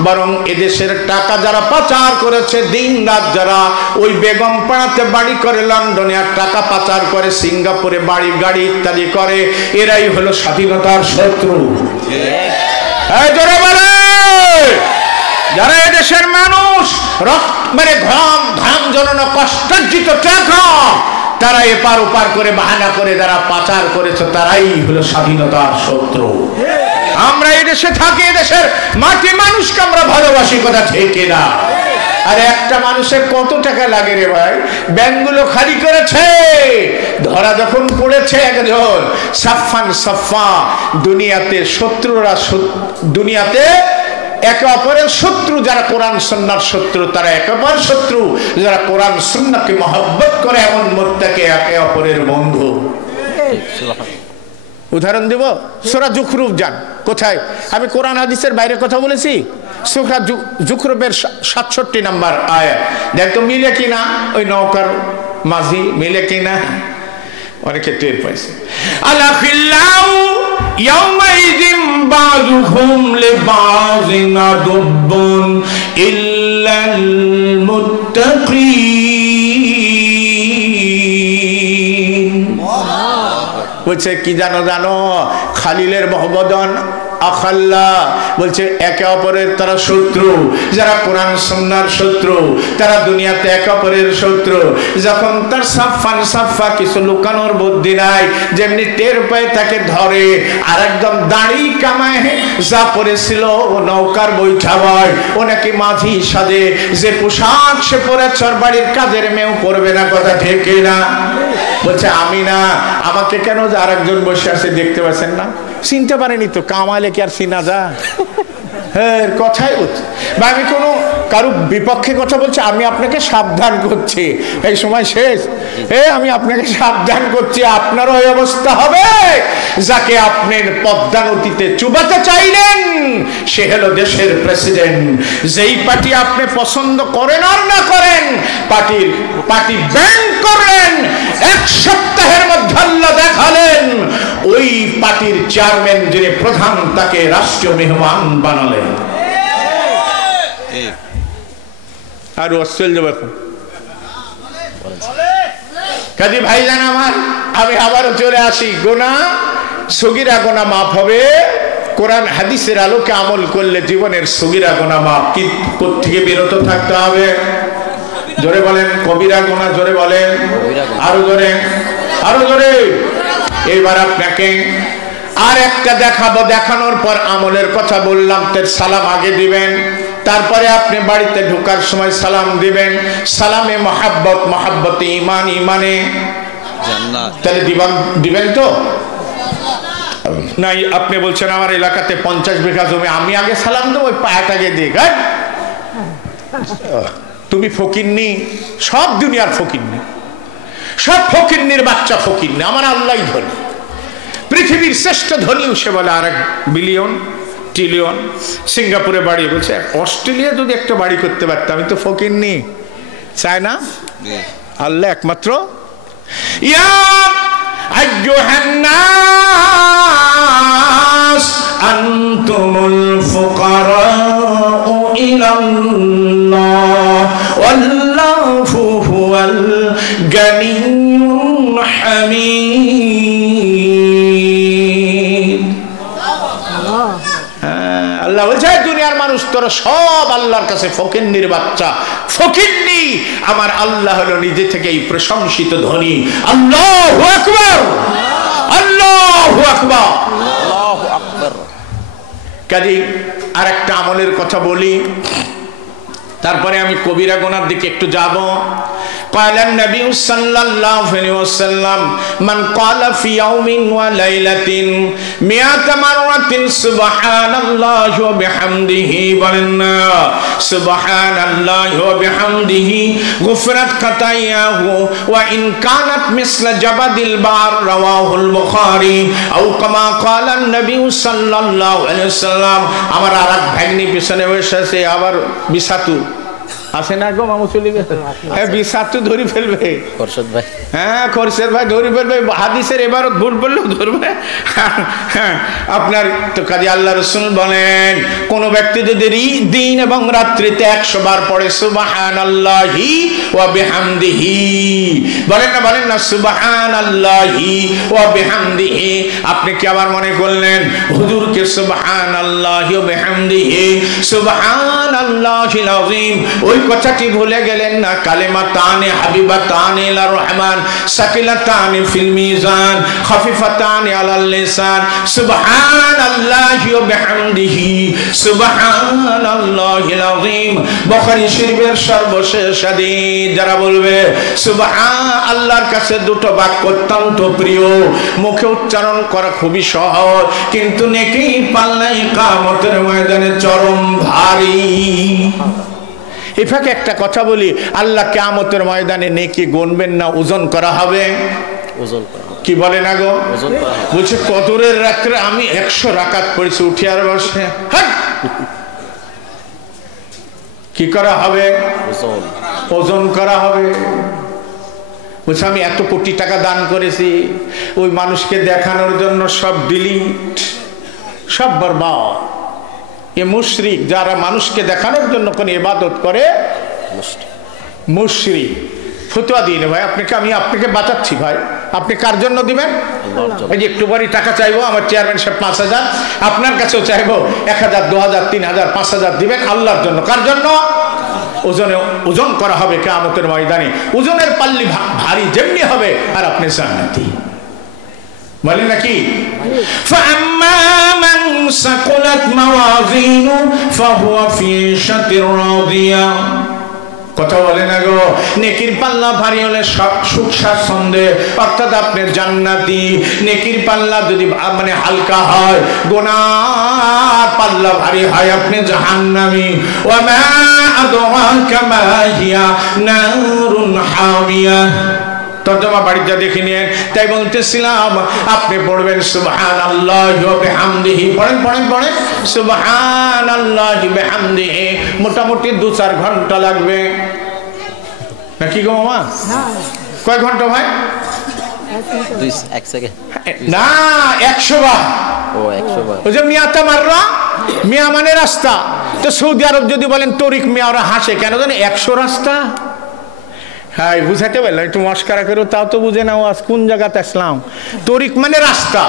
বরং এদেশের টাকা যারা পাচার করেছে দিন রাত, যারা ওই বেগম পাড়াতে বাড়ি করে, লন্ডনে আর টাকা পাচার করে, সিঙ্গাপুরে বাড়ি গাড়ি ইত্যাদি করে, এরাই হলো স্বাধীনতার শত্রু। জোরে বলে, যারা এদেশের মানুষ মানে ঘাম জড়ানো কষ্টার্জিত টাকা তারা এপার ওপার করে বাহানা করে যারা পাচার করেছে, তারাই হলো স্বাধীনতার শত্রু। আমরা এই দেশে থাকি, দেশের মাটি মানুষকে আমরা ভালোবাসি, কথা ঠিক না? আর একটা মানুষের কত টাকা লাগে রে ভাই? ব্যাংকগুলো খালি করেছে, ধরা যখন পড়েছে একজন সাফান সাফা, দুনিয়াতে শত্রুরা, দুনিয়াতে একে অপরের শত্রু যারা কোরআন সুন্নাহর শত্রু, তারা একে অপরের শত্রু যারা কোরআন সুন্নাহকে মহব্বত করে, এমন মুত্তাকি একে অপরের বন্ধু। উদাহরণ দেব, সূরা যুখরুফ যান, কোথায়? আমি কোরআন হাদিসের বাইরে কথা বলেছি। সূরা যুখরুফের 67 নম্বর আয়াত। দেখতো মিলে কিনা ওই নৌকার মাঝি, মিলে কিনা? অনেকে টের পাইছে। আলাখিল্লাউ ইয়াউমাইযিম বাযুহুম লিবাযিন আদুব্বুন ইল্লাল মুত্তাকিন। বলছে কি জানো? খালিলের বহুবদন আখাল্লা, বলছে একে অপরের তারা শত্রু, যারা কোরআন সুন্নাহর শত্রু, তারা দুনিয়াতে একে অপরের শত্রু। যখন তার সাফান সাফা, কিছু লুকানোর বুদ্ধি নাই, যেমনি টের পায় তাকে ধরে, আর একদম দাড়ি কামায় যা পরেছিল ও নৌকার বৈঠা হয়, ও নাকি মাঝি সাজে, যে পোশাক সে পরেছে ওর বাড়ির কাজের মেয়েও পরবে না, কথা ঠিক না? বলছে আমি না, আমাকে কেন যে আরেকজন বসে আছে দেখতে পাচ্ছেন না? চিনতে পারেনি তো, কামালে কি আর চিনা যায়? হ্যাঁ, কথাই হচ্ছে। বা আমি কোনো কারো বিপক্ষে কথা বলছি, আমি আপনাকে সাবধান করছি, এই সময় শেষ। আমি আপনাকে সাবধান করছি, আপনারও এই অবস্থা হবে। যাকে আপনি পদ্মা নদীতে চুবাতে চাইলেন, সে হলো দেশের প্রেসিডেন্ট। যেই পার্টি আপনি পছন্দ করেন আর না করেন, পার্টি ব্যান করলেন, 1 সপ্তাহের মধ্যে আল্লাহ দেখালেন ওই পার্টির চেয়ারম্যান যিনি প্রধান, তাকে রাষ্ট্রীয় মেহমান বানালেন। আর অস্ট্রেল যাবো এখন। কাজী ভাইজান আমার, আমি আবারও চলে আসি, গোনা সগীরা গোনা মাফ হবে কোরআন হাদিসের আলোকে আমল করলে। জীবনের সগীরা গোনা মাফ। কি থেকে বিরত থাকতে হবে? জোরে বলেন, কবিরা গোনা। জোরে বলেন, আরো জোরে, আরো জোরে। এবার আপনাকে আর একটা দেখাবো, দেখানোর পর আমলের কথা বললাম। তার সালাম আগে দিবেন, তারপরে আপনি বাড়িতে ঢোকার সময় সালাম দিবেন। সালামে মহাব্বত, মহাব্বতে ইমান, ইমানে জান্নাত। তাহলে দিবেন তো? নাই, আপনি বলছেন আমার এলাকাতে 50 বিঘা জমি, আমি আগে সালাম দেবো, ওই পায়াটাকে দিয়ে। তুমি ফকিন্নি, সব দুনিয়ার ফকিন্নি, সব ফকিন্নির বাচ্চা ফকিন্নি। আমার আল্লাহ ধনী, পৃথিবীর শ্রেষ্ঠ ধনীও সে বলে 1 বিলিয়ন ট্রিলিয়ন। সিঙ্গাপুরে বাড়ি, বলছে অস্ট্রেলিয়া যদি একটা বাড়ি করতে পারতাম, আমি তো ফকিন্নি, চাই না? আল্লাহ একমাত্র। ইয়া আইয়ুহান নাস আনতুমুল ফুকারাউ ইলাল্লাহ ওয়াল্লাহু হুয়াল গানিয়্যুল হামিদ। আল্লাহ বলছে দুনিয়ার তোরা সব আল্লাহর কাছে ফকিন্নির বাচ্চা, ফকিন্নি। আমার আল্লাহ হলো নিজে থেকেই প্রশংসিত ধনী। আল্লাহু আকবার, আল্লাহু আকবার, আল্লাহু আকবার। কাজী আরেকটা আমলের কথা বলি, তারপরে আমি কবিরা গুনার দিকে একটু যাব। قال النبي صلى الله عليه وسلم من قال في يوم وليلة 100 مرة سبحان الله وبحمده بلنا سبحان الله وبحمده غفرت خطاياه وإن كانت مثل جبل البحر رواه البخاري أو كما قال النبي صلى الله عليه وسلم। আমার আরেক ভাগ্নি পিছনে বসে আছে, আবার বিসাতু আছে না গো, মামু চলে গেছে, বিসাতু ধরে ফেলবে খোরশেদ ভাই। হ্যাঁ খোরশেদ ভাই ধরে ফেলবে, হাদিসের এবারও ভুল বললেও ধরবে। আপনার তো কাজী আল্লাহ রাসূল বলেন, কোন ব্যক্তি যদি দিন এবং রাত্রিতে 100 বার পড়ে সুবহানাল্লাহি ওয়া বিহামদিহি, বলেন না সুবহানাল্লাহি ওয়া বিহামদিহি। আপনি কি আবার মনে করলেন হুজুরকে সুবহানাল্লাহি ওয়া বিহামদিহি সুবহানাল্লাহিল আযীম ওই কথাটি ভুলে গেলেন না? কালিমাতানে হাবিবাতানে ইলার রহমান সাকিলাতানে ফিল মিজান খাফিফাতানে আলাল লিসান সুবহানাল্লাহি ওয়া বিহামদিহি সুবহানাল্লাহিল আযীম। বুখারী শরীফের সর্বশেষ হাদিস। যারা বলবে সুবহান, আল্লাহর কাছে দুটো বাক্য অত্যন্ত প্রিয়, মুখে উচ্চারণ করা খুবই সহজ, কিন্তু নেকি পাল্লাই কিয়ামতের ময়দানে চরম ভারী। এই ফাঁকে একটা কথা বলি, আল্লাহ কিয়ামতের ময়দানে নেকি গুনবেন না, ওজন করা হবে। ওজন করা হবে। কি বলে না গো? ওজন করা হবে। বলছে কদরের রাত্রে আমি 100 রাকাত পড়েছি, উঠে আর বসে কি করা হবে? ওজন। ওজন করা হবে। বলছে আমি এত কোটি টাকা দান করেছি, ওই মানুষকে দেখানোর জন্য সব ডিলিট, সব বরবাদ। এ মুশরিক, যারা মানুষকে দেখানোর জন্য কোন ইবাদত করে, মুশরিক। ফতোয়া দিন ভাই আপনাকে, আমি আপনাকে বাঁচাচ্ছি ভাই, আপনি কার জন্য দিবেন? এই যে একটু বাড়ি টাকা চাইবো, আমার চেয়ারম্যান সাহেব 5000, আপনার কাছেও চাইবো 1000, 2000, 3000, 5000 দিবেন আল্লাহর জন্য। কার জন্য? ওজন করা হবে কিয়ামতের ময়দানে, ওজনের পাল্লি ভারী যেমনি হবে, আর আপনি জান্নাতি। বলেন নাকি? فَأَمَّا مَنْ ثَقُلَتْ مَوَازِينُهُ فَهُوَ فِي عِيشَةٍ رَاضِيَةٍ। কথা বলে না গো? নেকির পাল্লা ভারী হলে সুখ স্বাচ্ছন্দ্যে, অর্থাৎ আপনার জান্নাতি। নেকির পাল্লা যদি মানে হালকা হয়, গুনাহ পাল্লা ভারী হয়, আপনি জাহান্নামী। ওয়া মা আদরাকা মা হিয়া নারুন হামিয়া। তর্জমা বাড়িতে দেখে নিয়ে, তাই বলতেছিলাম আপনি পড়বেন সুবহানাল্লাহি ওয়া বিহামদিহি, পড়েন সুবহানাল্লাহি ওয়া বিহামদিহি, মোটামুটি 2-4 ঘন্টা লাগবে নাকি গো মামা? কয় ঘন্টা ভাই? 1 সেকেন্ড না, 100 বার। ও 100 বার। ওই যে মিয়াতা মাররা, মিয়া মানে রাস্তা। তো সৌদি আরব যদি বলেন তরিক মিয়া, ওরা হাসে কেন জানে? 100 রাস্তা। হ্যাঁ বুঝাতে পারলাম, একটু মস্কারা করো, তাও তো বুঝে নাও আজ কোন জায়গাতে আসলাম। তরিক মানে রাস্তা,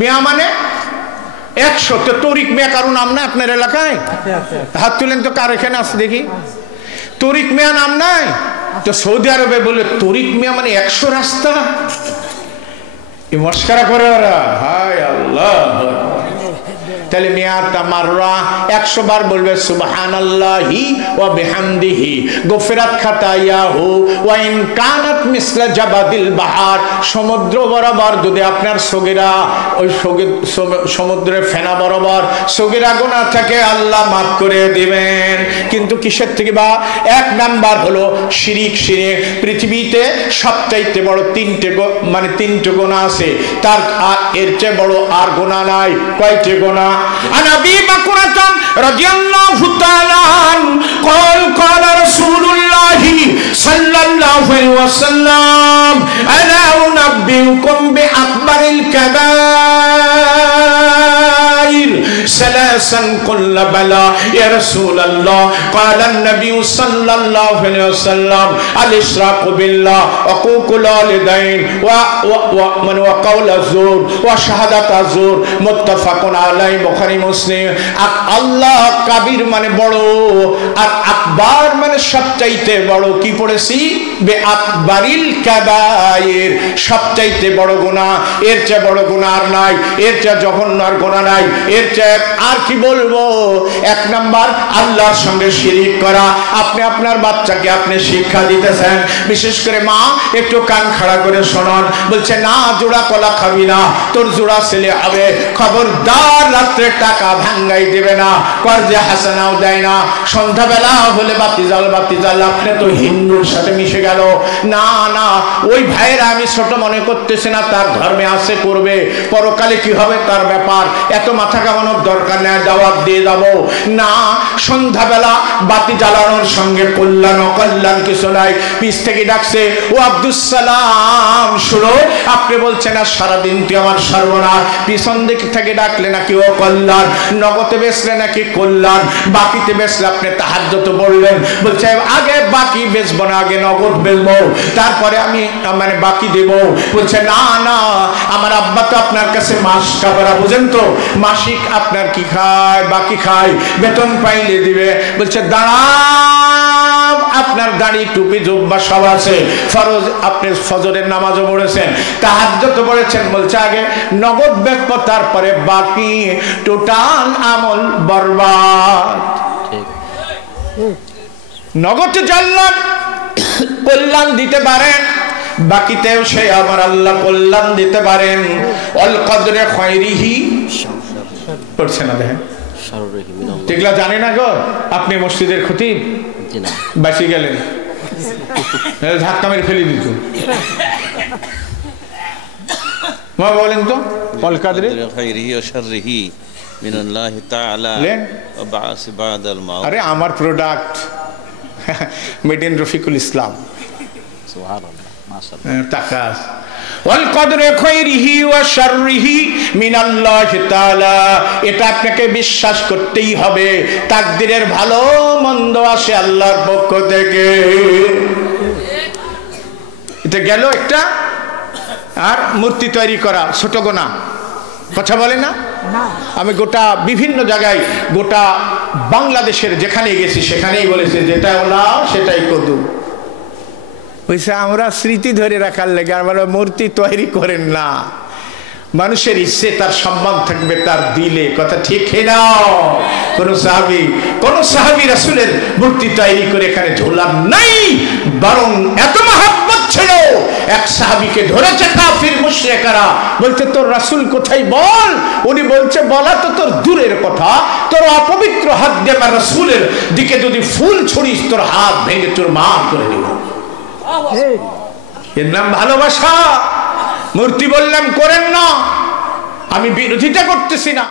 মিয়া মানে 100। তো তরিক মিয়া কারো নাম না আপনার এলাকায়? হাত তুলেন তো, কার এখানে আছে দেখি? তরিক মিয়া নাম নাই? তো সৌদি আরবে বলে তরিক মিয়া মানে 100 রাস্তা। এই মস্কারা করে ওরা। হায় আল্লাহ। তাহলে মিয়াতা মাররা 100 বার বলবে সুবহানাল্লাহি ওয়া বিহামদিহি গুফরাত খাতায়াহু ওয়া ইন কানাত মিসলা জাবাদিল বাহার। সমুদ্র বরাবর যদি আপনার সগীরা, ওই সমুদ্রের ফেনা বরাবর সগীরা গুনাহ থাকে, আল্লাহ মাফ করে দিবেন। কিন্তু কিসের থেকে? বা 1 নাম্বার হলো শিরিক। পৃথিবীতে সবচাইতে বড় 3টে গুনাহ আছে, তার এর চেয়ে বড় আর গুনাহ নাই। কয়টি গুনাহ? عن أبي بكرة رضي الله تعالى عنه قال رسول الله صلى الله عليه وسلم ألا أنبئكم بأكبر الكبائر ثلاث হাসান কুল্লা বালা ইয়া রাসূলুল্লাহ قال النبي صلى الله عليه وسلم الاشراك بالله وحقوق الوالدين وقول الزور وشهادة الزور متفق عليه বুখারী মুসলিম। আল্লাহ কাবীর মানে বড় আর আকবার মানে সবচাইতে বড়। কি পড়েছি? বে আকবারিল কাবায়ের, সবচাইতে বড় গুনাহ। এর চেয়ে বড় গুনাহ আর নাই, এর চেয়ে জঘন্য আর গুনাহ নাই, এর চেয়ে আর কি বলবো। এক নাম্বার আল্লাহর সঙ্গে শিরিক করা। আপনি আপনার বাচ্চাকে আপনি শিক্ষা দিতেছেন, বিশেষ করে মা একটু কান খাড়া করে শোনান, বলছে না জোড়া কলা খাবি না, তোর জোড়া ছেলে হবে, খবরদার রাত্রে টাকা ভাঙ্গাই দেবে না, কর্জে হাসানাও দেয় না, সন্ধ্যাবেলা হলে বাতি জাল আপনি তো হিন্দুর সাথে মিশে গেল। না না, ওই ভাইয়েরা আমি ছোট মনে করতেছি না, তার ধর্মে আছে করবে, পরকালে কি হবে তার ব্যাপার, এত মাথা কামানোর দরকার নেই, জবাব দিয়ে যাব না। সন্ধ্যাবেলা বাতি জ্বালানোর সঙ্গে কল্যাণ অকল্যাণ কিছু নাই। পিছ থেকে ডাকছে, ও আব্দুস সালাম শুনো, আপনি বলছেন আর সারাদিন তুই আমার সর্বনাশ, পিছন দিক থেকে ডাকলে নাকি ও কল্যাণ, নগদে বেচলে নাকি কল্যাণ, বাকিতে বেচলে আপনি তাহাজ্জুদ পড়লেন, বলছে আগে বাকি বেচবো না, আগে নগদ বেচবো, তারপরে আমি মানে বাকি দেব। বলছে না না, আমার আব্বা তো আপনার কাছে মাস কাবারা, বুঝেন তো, মাসিক আপনার কি খায়, বাকি খায়, বেতন পাইলে দিবে। বলছে দাঁড়ান, আপনার দাড়ি টুপি জুব্বা সব আছে, ফরজ আপনি ফজরের নামাজও পড়েছেন, তাহাজ্জুদ পড়েছেন, বলছে আগে নগদ বেচবো, তারপরে বাকি, টোটাল আমল বরবাদ। নগদ জানলাম কল্যাণ দিতে পারেন, বাকিতেও সে আমার আল্লাহ কল্যাণ দিতে পারেন। অল কদরে খায়রিহি পড়ছে না, দেখেন এগুলা জানে না গো। আপনি মসজিদের খতিব বাঁচি গেলেন, ধাক্কা মেরে ফেলে দিত। মা বলেন তো, অল কদরে খায়রিহি ওয়া শাররিহি মিনাল্লাহি তাআলা ওয়া বা'স বা'দাল মাউত। আরে আমার product made in Rafiqul Islam, সুবহানাল্লাহ, মাশাআল্লাহ। তাকাস ওয়াল কদরে খায়রিহি ওয়া শাররিহি মিনাল্লাহি তাআলা, এটা আপনাকে বিশ্বাস করতেই হবে, তাকদীরের ভালো মন্দ আসে আল্লাহর পক্ষ থেকে। এটা গেল একটা। আর মূর্তি তৈরি করা ছোট গুনাহ, কথা বলে না। আমি গোটা বিভিন্ন জায়গায়, গোটা বাংলাদেশের যেখানে গেছি সেখানেই বলেছে যেটা ওলাও সেটাই কদু। বলছে আমরা স্মৃতি ধরে রাখার লেগে আমরা মূর্তি তৈরি করেন না, মানুষের ইচ্ছে তার সম্মান থাকবে তার দিলে, কথা ঠিক না। কোন সাহাবী রাসূলের মূর্তি তৈরি করে এখানে ঝোলান নাই, বরং এত মহব্বত ছিল, এক সাহাবীকে ধরেছে কাফির মুশরিকরা, বলছে তোর রাসূল কোথায় বল। উনি বলছে বলা তো তোর দূরের কথা, তোর অপবিত্র হাত দিয়ে আমার রাসূলের দিকে যদি ফুল ছুড়িস তোর হাত ভেঙে চুরমার করে দেব। এর নাম ভালোবাসা। মূর্তি বললাম করেন না, আমি বিরোধিতা করতেছি না।